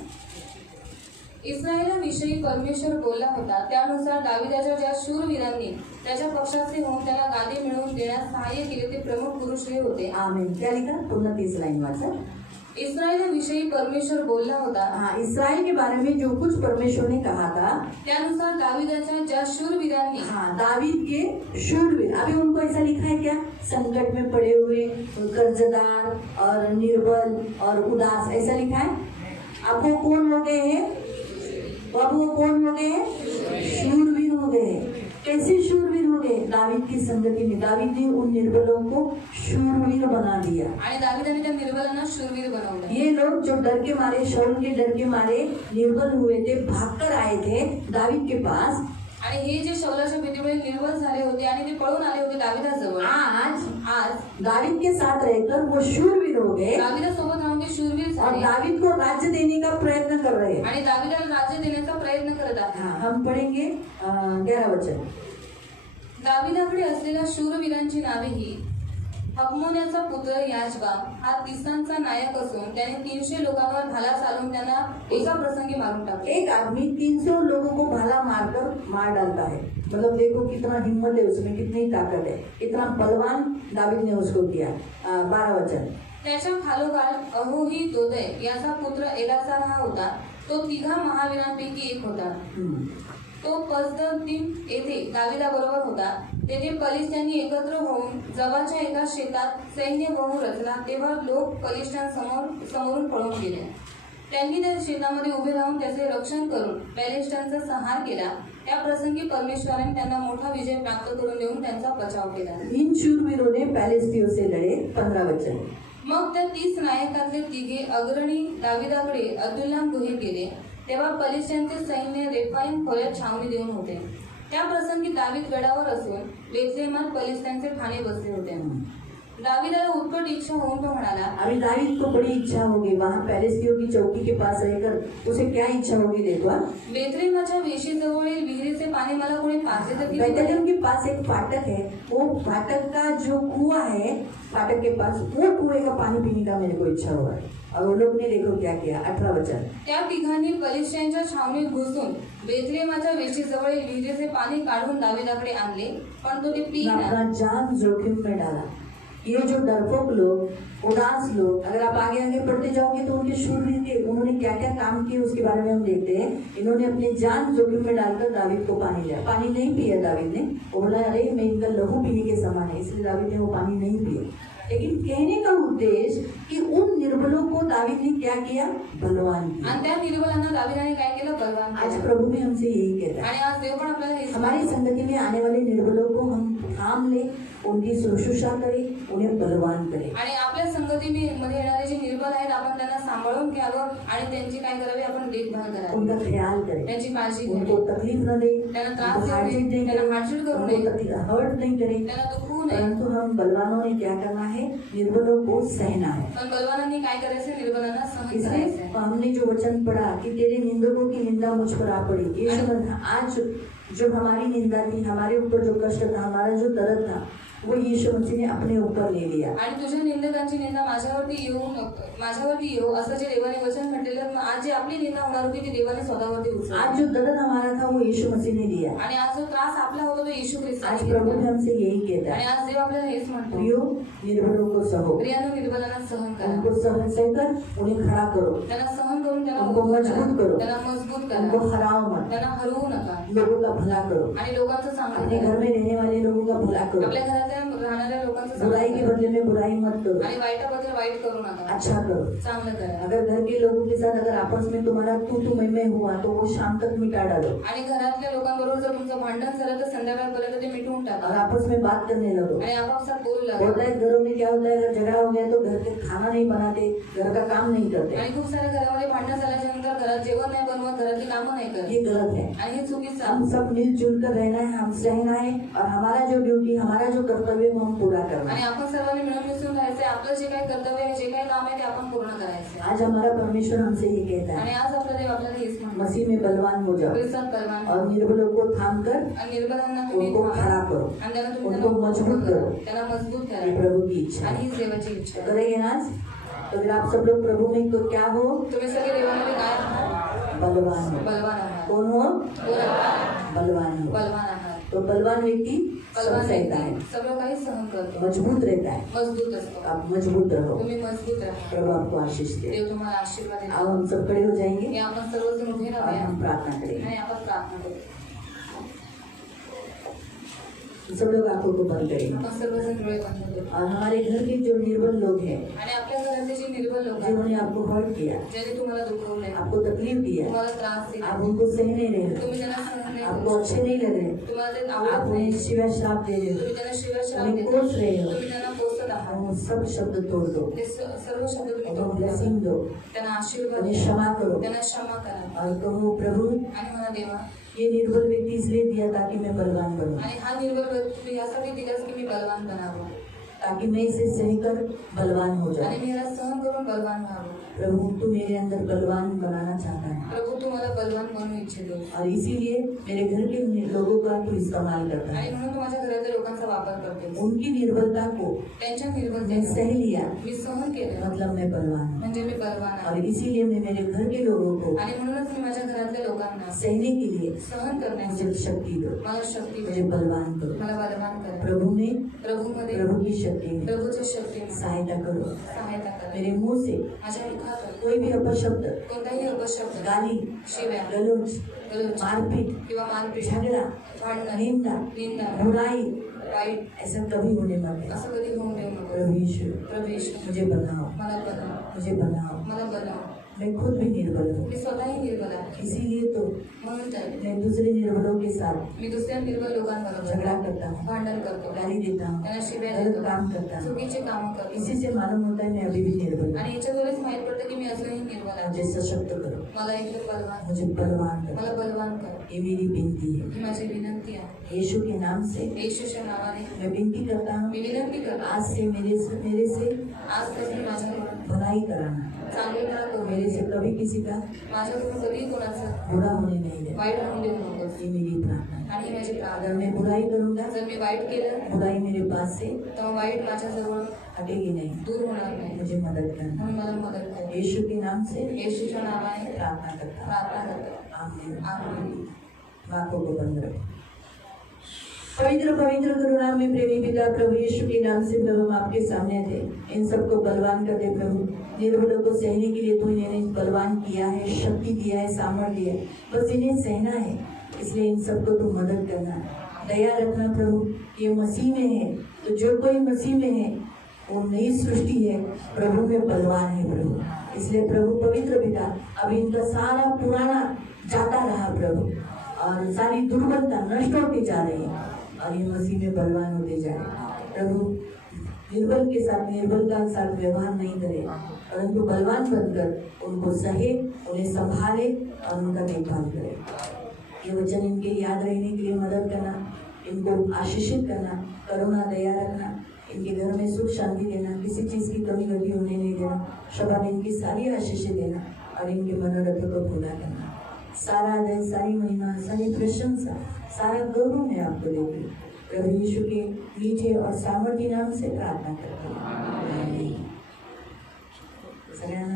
इस्रायलाविषयी परमेश्वर बोलला होता, त्यानुसार दाविदाच्या ज्या शूरवीरांनी त्याच्या पक्षाचे होऊन त्याला गादी मिळवून देण्यास सहाय्य केले ते प्रमुख पुरुष हे होते. आमीन. क्या लिखा? पुन्हा 30 लाइन वाचा. इस्रायलाविषयी परमेश्वर बोलला होता, हाँ, इसराइल के बारे में जो कुछ परमेश्वर ने कहा था, त्यानुसार दाविदाच्या ज्या शूरवीरांनी, हाँ, दावीद के शूरवीर. अभी उनको ऐसा लिखा है क्या? संकट में पड़े हुए, कर्जदार और निर्बल और उदास, ऐसा लिखा है. अब वो कौन हो गए हैं? अब वो कौन हो गए हैं? शूरवीर हो गए हैं. कैसे शूरवीर हो गए? दावीद की संगति में. दावीद ने उन निर्बलों को शूरवीर बना दिया. आणि दाविदाने त्या निर्बलांना शूरवीर बनवले. ये लोग जो डर के मारे, शाऊल के डर के मारे निर्बल हुए थे, भागकर आए थे दावीद के पास. आणि हे जे शौलाच्या भीतीमुळे निर्बल झाले होते आणि ते पळून आले होते दाविदाजवळ, आज दावीद के साथ रहकर वो शूरवीर हो गए. दाविदासोबत राहून ते शूरवीर और झाले दावीद को राज्य देने का प्रयत्न कर रहे हैं. आणि दाविदाला राज्य देण्याचा प्रयत्न करत आहेत. हाँ, हम पढ़ेंगे 11 वचन. दाविदाकडे असलेल्या शूरवीरांची नावे ही: हकमोन्याचा पुत्र याजबाम हा तिसांचा नायक असून त्याने 300 लोकांवर भाला चालवून त्यांना एका प्रसंगी मारून टाकले. एक आदमी 300 लोगों को भाला मारकर मार डालता है. मतलब देखो कितना हिम्मत है उसमें, कितनी ताकत है, कितना बलवान दावीद ने उसको किया. 12 वचन. त्याच्या खालोखाल अहोही दोदय याचा पुत्र एलासार हा होता. तो तिघा महावीरांपैकी एक होता. तो पसदीम येथे दाविदाबरोबर होता. तेथे पलिश्त्यांनी एकत्र होऊन जवळच्या एका शेतात सैन्य बहु रचला. तेव्हा लोक पलिश्त्यांसमोरून पळून गेले. त्यांनी त्या शेतामध्ये उभे राहून त्याचे रक्षण करून पलिश्त्यांचा संहार केला. त्या प्रसंगी परमेश्वराने त्यांना मोठा विजय प्राप्त करून देऊन त्यांचा बचाव केला. इन शूरवीरों ने पलिश्तियों से लड़े. 15 वचन. मग त्या 30 नायकातले तिघे अग्रणी दाविदाकडे अदुल्लाम गुहेत गेले. तेव्हा पलिश्त्यांचे सैन्य रेफाईम खोऱ्यात छावणी देऊन होते. त्या प्रसंगी दावीद गडावर असून बेथलेहमात पलिश्त्यांचे ठाणे बसले होते. दाविदाला उत्कट इच्छा होऊन तो म्हणाला, अभी दावीद को बड़ी इच्छा होगी वहाँ पैलेसियों की चौकी के पास रहकर उसे क्या इच्छा होगी देखो। बेथलेहमाच्या वेशीजवळील विहिरीचे पाणी मला कोणी पाजले तर किती बरे? बैतलहम के पास एक फाटक है, वो फाटक का जो कुआं है फाटक के पास, वो कुएं का पानी पीने का मेरे को इच्छा हुआ। और वो लोग ने देखो क्या किया, 18 वचन। त्या तिघांनी फलिश्त्यांच्या छावणीत घुसून बेथलेहमाच्या वेशीजवळील विहिरीचे पाणी काढून दाविदाकडे आणले, पण तो ते पिला। अपना जान जोखिम में डाला। ये जो डरपोक लोग, उदास लोग, अगर आप आगे आगे बढ़ते जाओगे तो उनके शूरवीर के उन्होंने क्या क्या काम किए उसके बारे में हम देखते हैं। इन्होंने अपनी जान जोखिम में डालकर दावीद को पानी दिया। पानी नहीं पिया दावीद ने, वो बोला अरे मैं इनका लहू पीने के समान है, इसलिए दावीद ने वो पानी नहीं पिया। लेकिन कहने का उद्देश्य कि उन निर्बलों को दावीद ने क्या किया, बलवान किया। आणि त्या निर्बलांना दाविदाने काय केलं, बलवान आज केलं। प्रभु भी हमसे यही कहता है, आणि आज देव पण आपल्याला हेच हमारी संगति में आने वाले निर्बलों को हम थाम ले, उनकी शुश्रूषा करें, उन्हें बलवान करें। आणि आपल्या संगतीमध्ये येणारे जे निर्बल आहेत आपण त्यांना सांभाळून घ्यावं आणि त्यांची काय करावी, आपण देखभाल करावी, उनका ख्याल करें, त्यांची काळजी उनको घ्यावी, तकलीफ न दे, त्यांना त्रास उनको देऊ हार्डशिप नये, नहीं त्यांना करें, हार्डशिप करू उनको नये, हर्ट नहीं करें। त्यांना दुखवू नये। परंतु हम बलवानों ने क्या करना है, निर्बलों को सहना है। पण बलवानांनी काय करायचं, निर्बलांना सहन इसलिए करायचं। हमने जो वचन पढ़ा कि तेरे निंदकों की निंदा मुझ पर आ पड़ी, यीशु आज जो हमारी निंदा थी, हमारे ऊपर जो कष्ट था, हमारा जो दर्द था, वो यीशु मसीह ने अपने ऊपर ले लिया। आणि तुझ्या निंदकांची निंदा माझ्यावरती येऊ असं जे देवाने वचन म्हटलेलं, आज जी आपली निंदा होणार होती ती देवाने स्वतःवरती उचलली। आज जो दर्द हमारा था वो यीशु मसीह ने लिया। आणि आज जो त्रास आपला होता तो येशू आज ख्रिस्ताने प्रभु घेतला। भी हमसे यही कहता आणि है, आज देव आपल्याला हेच म्हणतो, प्रियो निर्बलों को सहो, प्रियानो निर्बलांना सहन करा, उनको सहकर उन्हें खड़ा करो, त्यांना सहन करून त्यांना उनको उभं मजबूत करा, करो, त्यांना मजबूत उनको करा, हराओ मत, त्यांना हरवू नका, लोगों का भला करो, आणि लोकांचं चांगलं अपने करा, घर में रहने वाले लोगों का भला करो, आपल्या घरातल्या राहणाऱ्या लोकांचं बुराई के चांगलं करा, बदले में बुराई मत करो, आणि वाईटाबद्दल वाईट करू नका, अच्छा करो। चांगलं करा। अगर घर के लोगों के साथ अगर आपस में तुम्हारा तू मैं हुआ तो वो शाम तक मिटा डालो। आणि घरातल्या लोकांबरोबर जर तुमचं भांडण झालं तर संध्याकाळपर्यंत ते मिटवून और टाका आपस में बात करने लगो। आणि आपापसात बोलू होता लागा। है घरों में क्या होता है, अगर झगड़ा हो गया तो घर के खाना नहीं बनाते, घर का काम नहीं करते, आणि खूप साऱ्या घरामध्ये भांडण झाल्याच्या नंतर घरात जेवण नाही बनवत, घरातली कामं नाही करत, ये गलत है। आणि हे चुकीचं हम आहे। सब मिलजुल कर रहना है, हम सहना है और हमारा जो ड्यूटी, हमारा जो कर्तव्य है वो हम पूरा करना आणि है। आपण सर्वांनी मिळून मिसळून राहायचंय, आपलं जे काही कर्तव्य आहे, जे काही काम आहे ते आपण पूर्ण करायचंय। आज हमारा परमेश्वर हमसे ये कहता आणि है, आज आपला देव आपल्याला हेच म्हणतो, मसीह में बलवान हो जाओ ख्रिस्तात बलवान और निर्बलों को थाम कर आणि निर्बलांना तुम्ही उनको थांबवा, खड़ा करो, आणि त्यांना तुम्ही उनको मजबूत करो। त्यांना मजबूत ये करा, प्रभु की इच्छा आणि है। हीच देवाची इच्छा आहे। करेंगे ना आज? तो अगर आप सब लोग प्रभु में तो क्या हो, तुम्ही सगळे देवामध्ये काय आहात, बलवान हो। बलवान आहात, कौन हो, कोण आहात, बलवान हो। बलवान आहात। तो बलवान व्यक्ति सब बलवान सहता है, व्यक्ती सगळं काही सहन करतो, मजबूत रहता है। मजबूत असतो। आप मजबूत रहो, तुम्ही मजबूत राहा, प्रभु आपको आशीष दे। देव तुम्हाला आशीर्वाद अब देतो। हम सब खड़े हो जाएंगे हे आपण सर्वजण उभे और राहूया हम प्रार्थना करेंगे। आणि आपण प्रार्थना करू। सब लोग आंखों को बंद करेंगे आपण सर्वजण डोळे बंद करू। और हमारे घर के जो निर्बल लोग हैं, आणि आपल्या घरातले जे निर्बल लोक आहेत, जिन्होंने आपको हर्ट किया, ज्यांनी तुम्हाला दुखवलंय, आपको तकलीफ दिया, तुम्हाला त्रास दिला, आप उनको सह नहीं रहे हो, तुम्ही त्यांना सहन नाही आपको करू अच्छे शकत, नहीं लग रहे, तुम्हाला ते आप आवडत उन्हें नाही, शिवा श्राप दे रहे तुम्ही त्यांना शिवाश्राप उन्हें देता, कोस रहे हो, तुम्ही त्यांना पोसत आहात, वो सब शब्द तोड़ दो, ते सर्व शब्द तुम्ही उन्हें तोडून ब्लेसिंग टाका। दो, त्यांना आशीर्वाद उन्हें द्या, क्षमा करो त्यांना क्षमा करा और कहो प्रभु आणि म्हणा देवा, ये निर्बल व्यक्ति इसलिए दिया ताकि मैं बलवान बनूं, आणि हा निर्बल व्यक्ती यासाठी दिलास की मी बलवान बनावं ताकि मैं इसे सहकर बलवान हो आणि जाऊं। मी याला सहन करून बलवान व्हावं। प्रभु तू मेरे अंदर बलवान बनाना चाहता है प्रभू तू मला बलवान बनवू इच्छितो और इसीलिए मेरे घर के लोगों का तू इस्तेमाल करता आणि है। म्हणून तू माझ्या घरातल्या लोकांचा वापर करतेस। उनकी निर्बलता को त्यांच्या मैं निर्बलतेला सह लिया, मी सहन केलं, मतलब मैं बलवान हूँ म्हणजे मी बलवान और आहे। इसीलिए मैं मेरे घर के लोगों को आणि म्हणूनच मी माझ्या घरातल्या लोकांना सहने के लिए सहन मुझे करण्यासाठी शक्ति दो, मला शक्ती मुझे दे, बलवान करो। मला बलवान करा। प्रभु में, प्रभूमध्ये, प्रभु की शक्ति में प्रभूच्या शक्तीने सहायता करो। सहायता करा। मेरे मुंह से माझ्या मुखातून कोई भी अपशब्द, कोणताही अपशब्द, गाली, शिव्या, गलोच, गलोच मारपीट, किंवा मारपीट, झगड़ा, भांडण, निंदा, निंदा, बुराई, वाईट ऐसा कभी होने मत दे। असं कधी होऊन देऊ नको। प्रभु यीशु प्रभू येशू, मुझे बनाओ, मला बनव, मुझे बनाओ। मला बनव। मैं खुद भी निर्बल हूँ, मी स्वतःही निर्बल आहे, इसीलिए तो म्हणून तर मैं दूसरे निर्बलों के साथ मी दुसऱ्या निर्बल लोकांबरोबर झगड़ा करता हूँ, भांडण करतो, गाली देता हूँ, त्यांना शिव्या गलत देतो, काम करता हूँ। चुकीचे कामं करतो। इसी से मालूम होता है मैं अभी भी निर्बल हूँ। आणि याच्याद्वारेच माहित पडतं की मी अजूनही निर्बल आहे। मुझे सशक्त करो, मला एकदम बलवान, मुझे बलवान करो, मला बलवान कर, ये मेरी विनती है। ही माझी विनंती आहे। यीशु के नाम से येशूच्या नावाने मैं विनती करता हूँ, मी विनंती करतो, आज से मेरे से आज तुम्ही माझ्याकडून भलाई कराना, चांगुलपणा करू मेरे से कभी किसी का माझ्याकडून कधी कोणाचं बुरा होने नहीं देना। वाईट होऊन देऊ नकोस. ये मेरी प्रार्थना है। आणि ही माझी अगर प्रार्थना. मैं बुराई करूंगा, जर मी वाईट केलं बुराई मेरे पास से तर वाईट माझ्याजवळ हटेगी नहीं। दूर होणार नाही. मुझे मदद करना, म्हणून मला मदत कर. यीशु के नाम से येशूच्या नावाने प्रार्थना करता हूँ। प्रार्थना करतो. आमीन। आमीन. आंखों को बंद रखो। पवित्र पवित्र करुणा में प्रेमी पिता प्रभु यीशु के नाम से प्रभु हम आपके सामने थे। इन सबको बलवान कर दे प्रभु, निर्बलों को सहने के लिए तू इन्हें बलवान किया है, शक्ति दिया है, सामर्थ्य दिया है, बस इन्हें सहना है। इसलिए इन सबको तू मदद करना, दया रखना प्रभु। ये मसीह में है, तो जो कोई मसीह में है वो नई सृष्टि है, प्रभु में बलवान है प्रभु। इसलिए प्रभु पवित्र पिता, अब इनका सारा पुराना जाता रहा प्रभु, और सारी दुर्बलता नष्ट होती जा रही है और ये मसीह में बलवान होते जाए प्रभु। निर्बल के साथ निर्बलता के साथ व्यवहार नहीं करे, परंतु बलवान बनकर उनको सहे, उन्हें संभाले और उनका देखभाल करे। ये वचन इनके याद रहने के लिए मदद करना, इनको आशीषित करना, करुणा दया रखना, इनके घर में सुख शांति देना, किसी चीज की कमी गति होने नहीं देना, शबा इनकी सारी आशीषें देना और इनके मनोरथों को पूरा करना। सारा आदर, सारी महिमा, सारी प्रशंसा, सारा गौरव मैं आपको देती हूँ। प्रभु यीशु के मीठे और सामर्थ्य नाम से प्रार्थना करती हूँ। आमीन। सगळ्यांना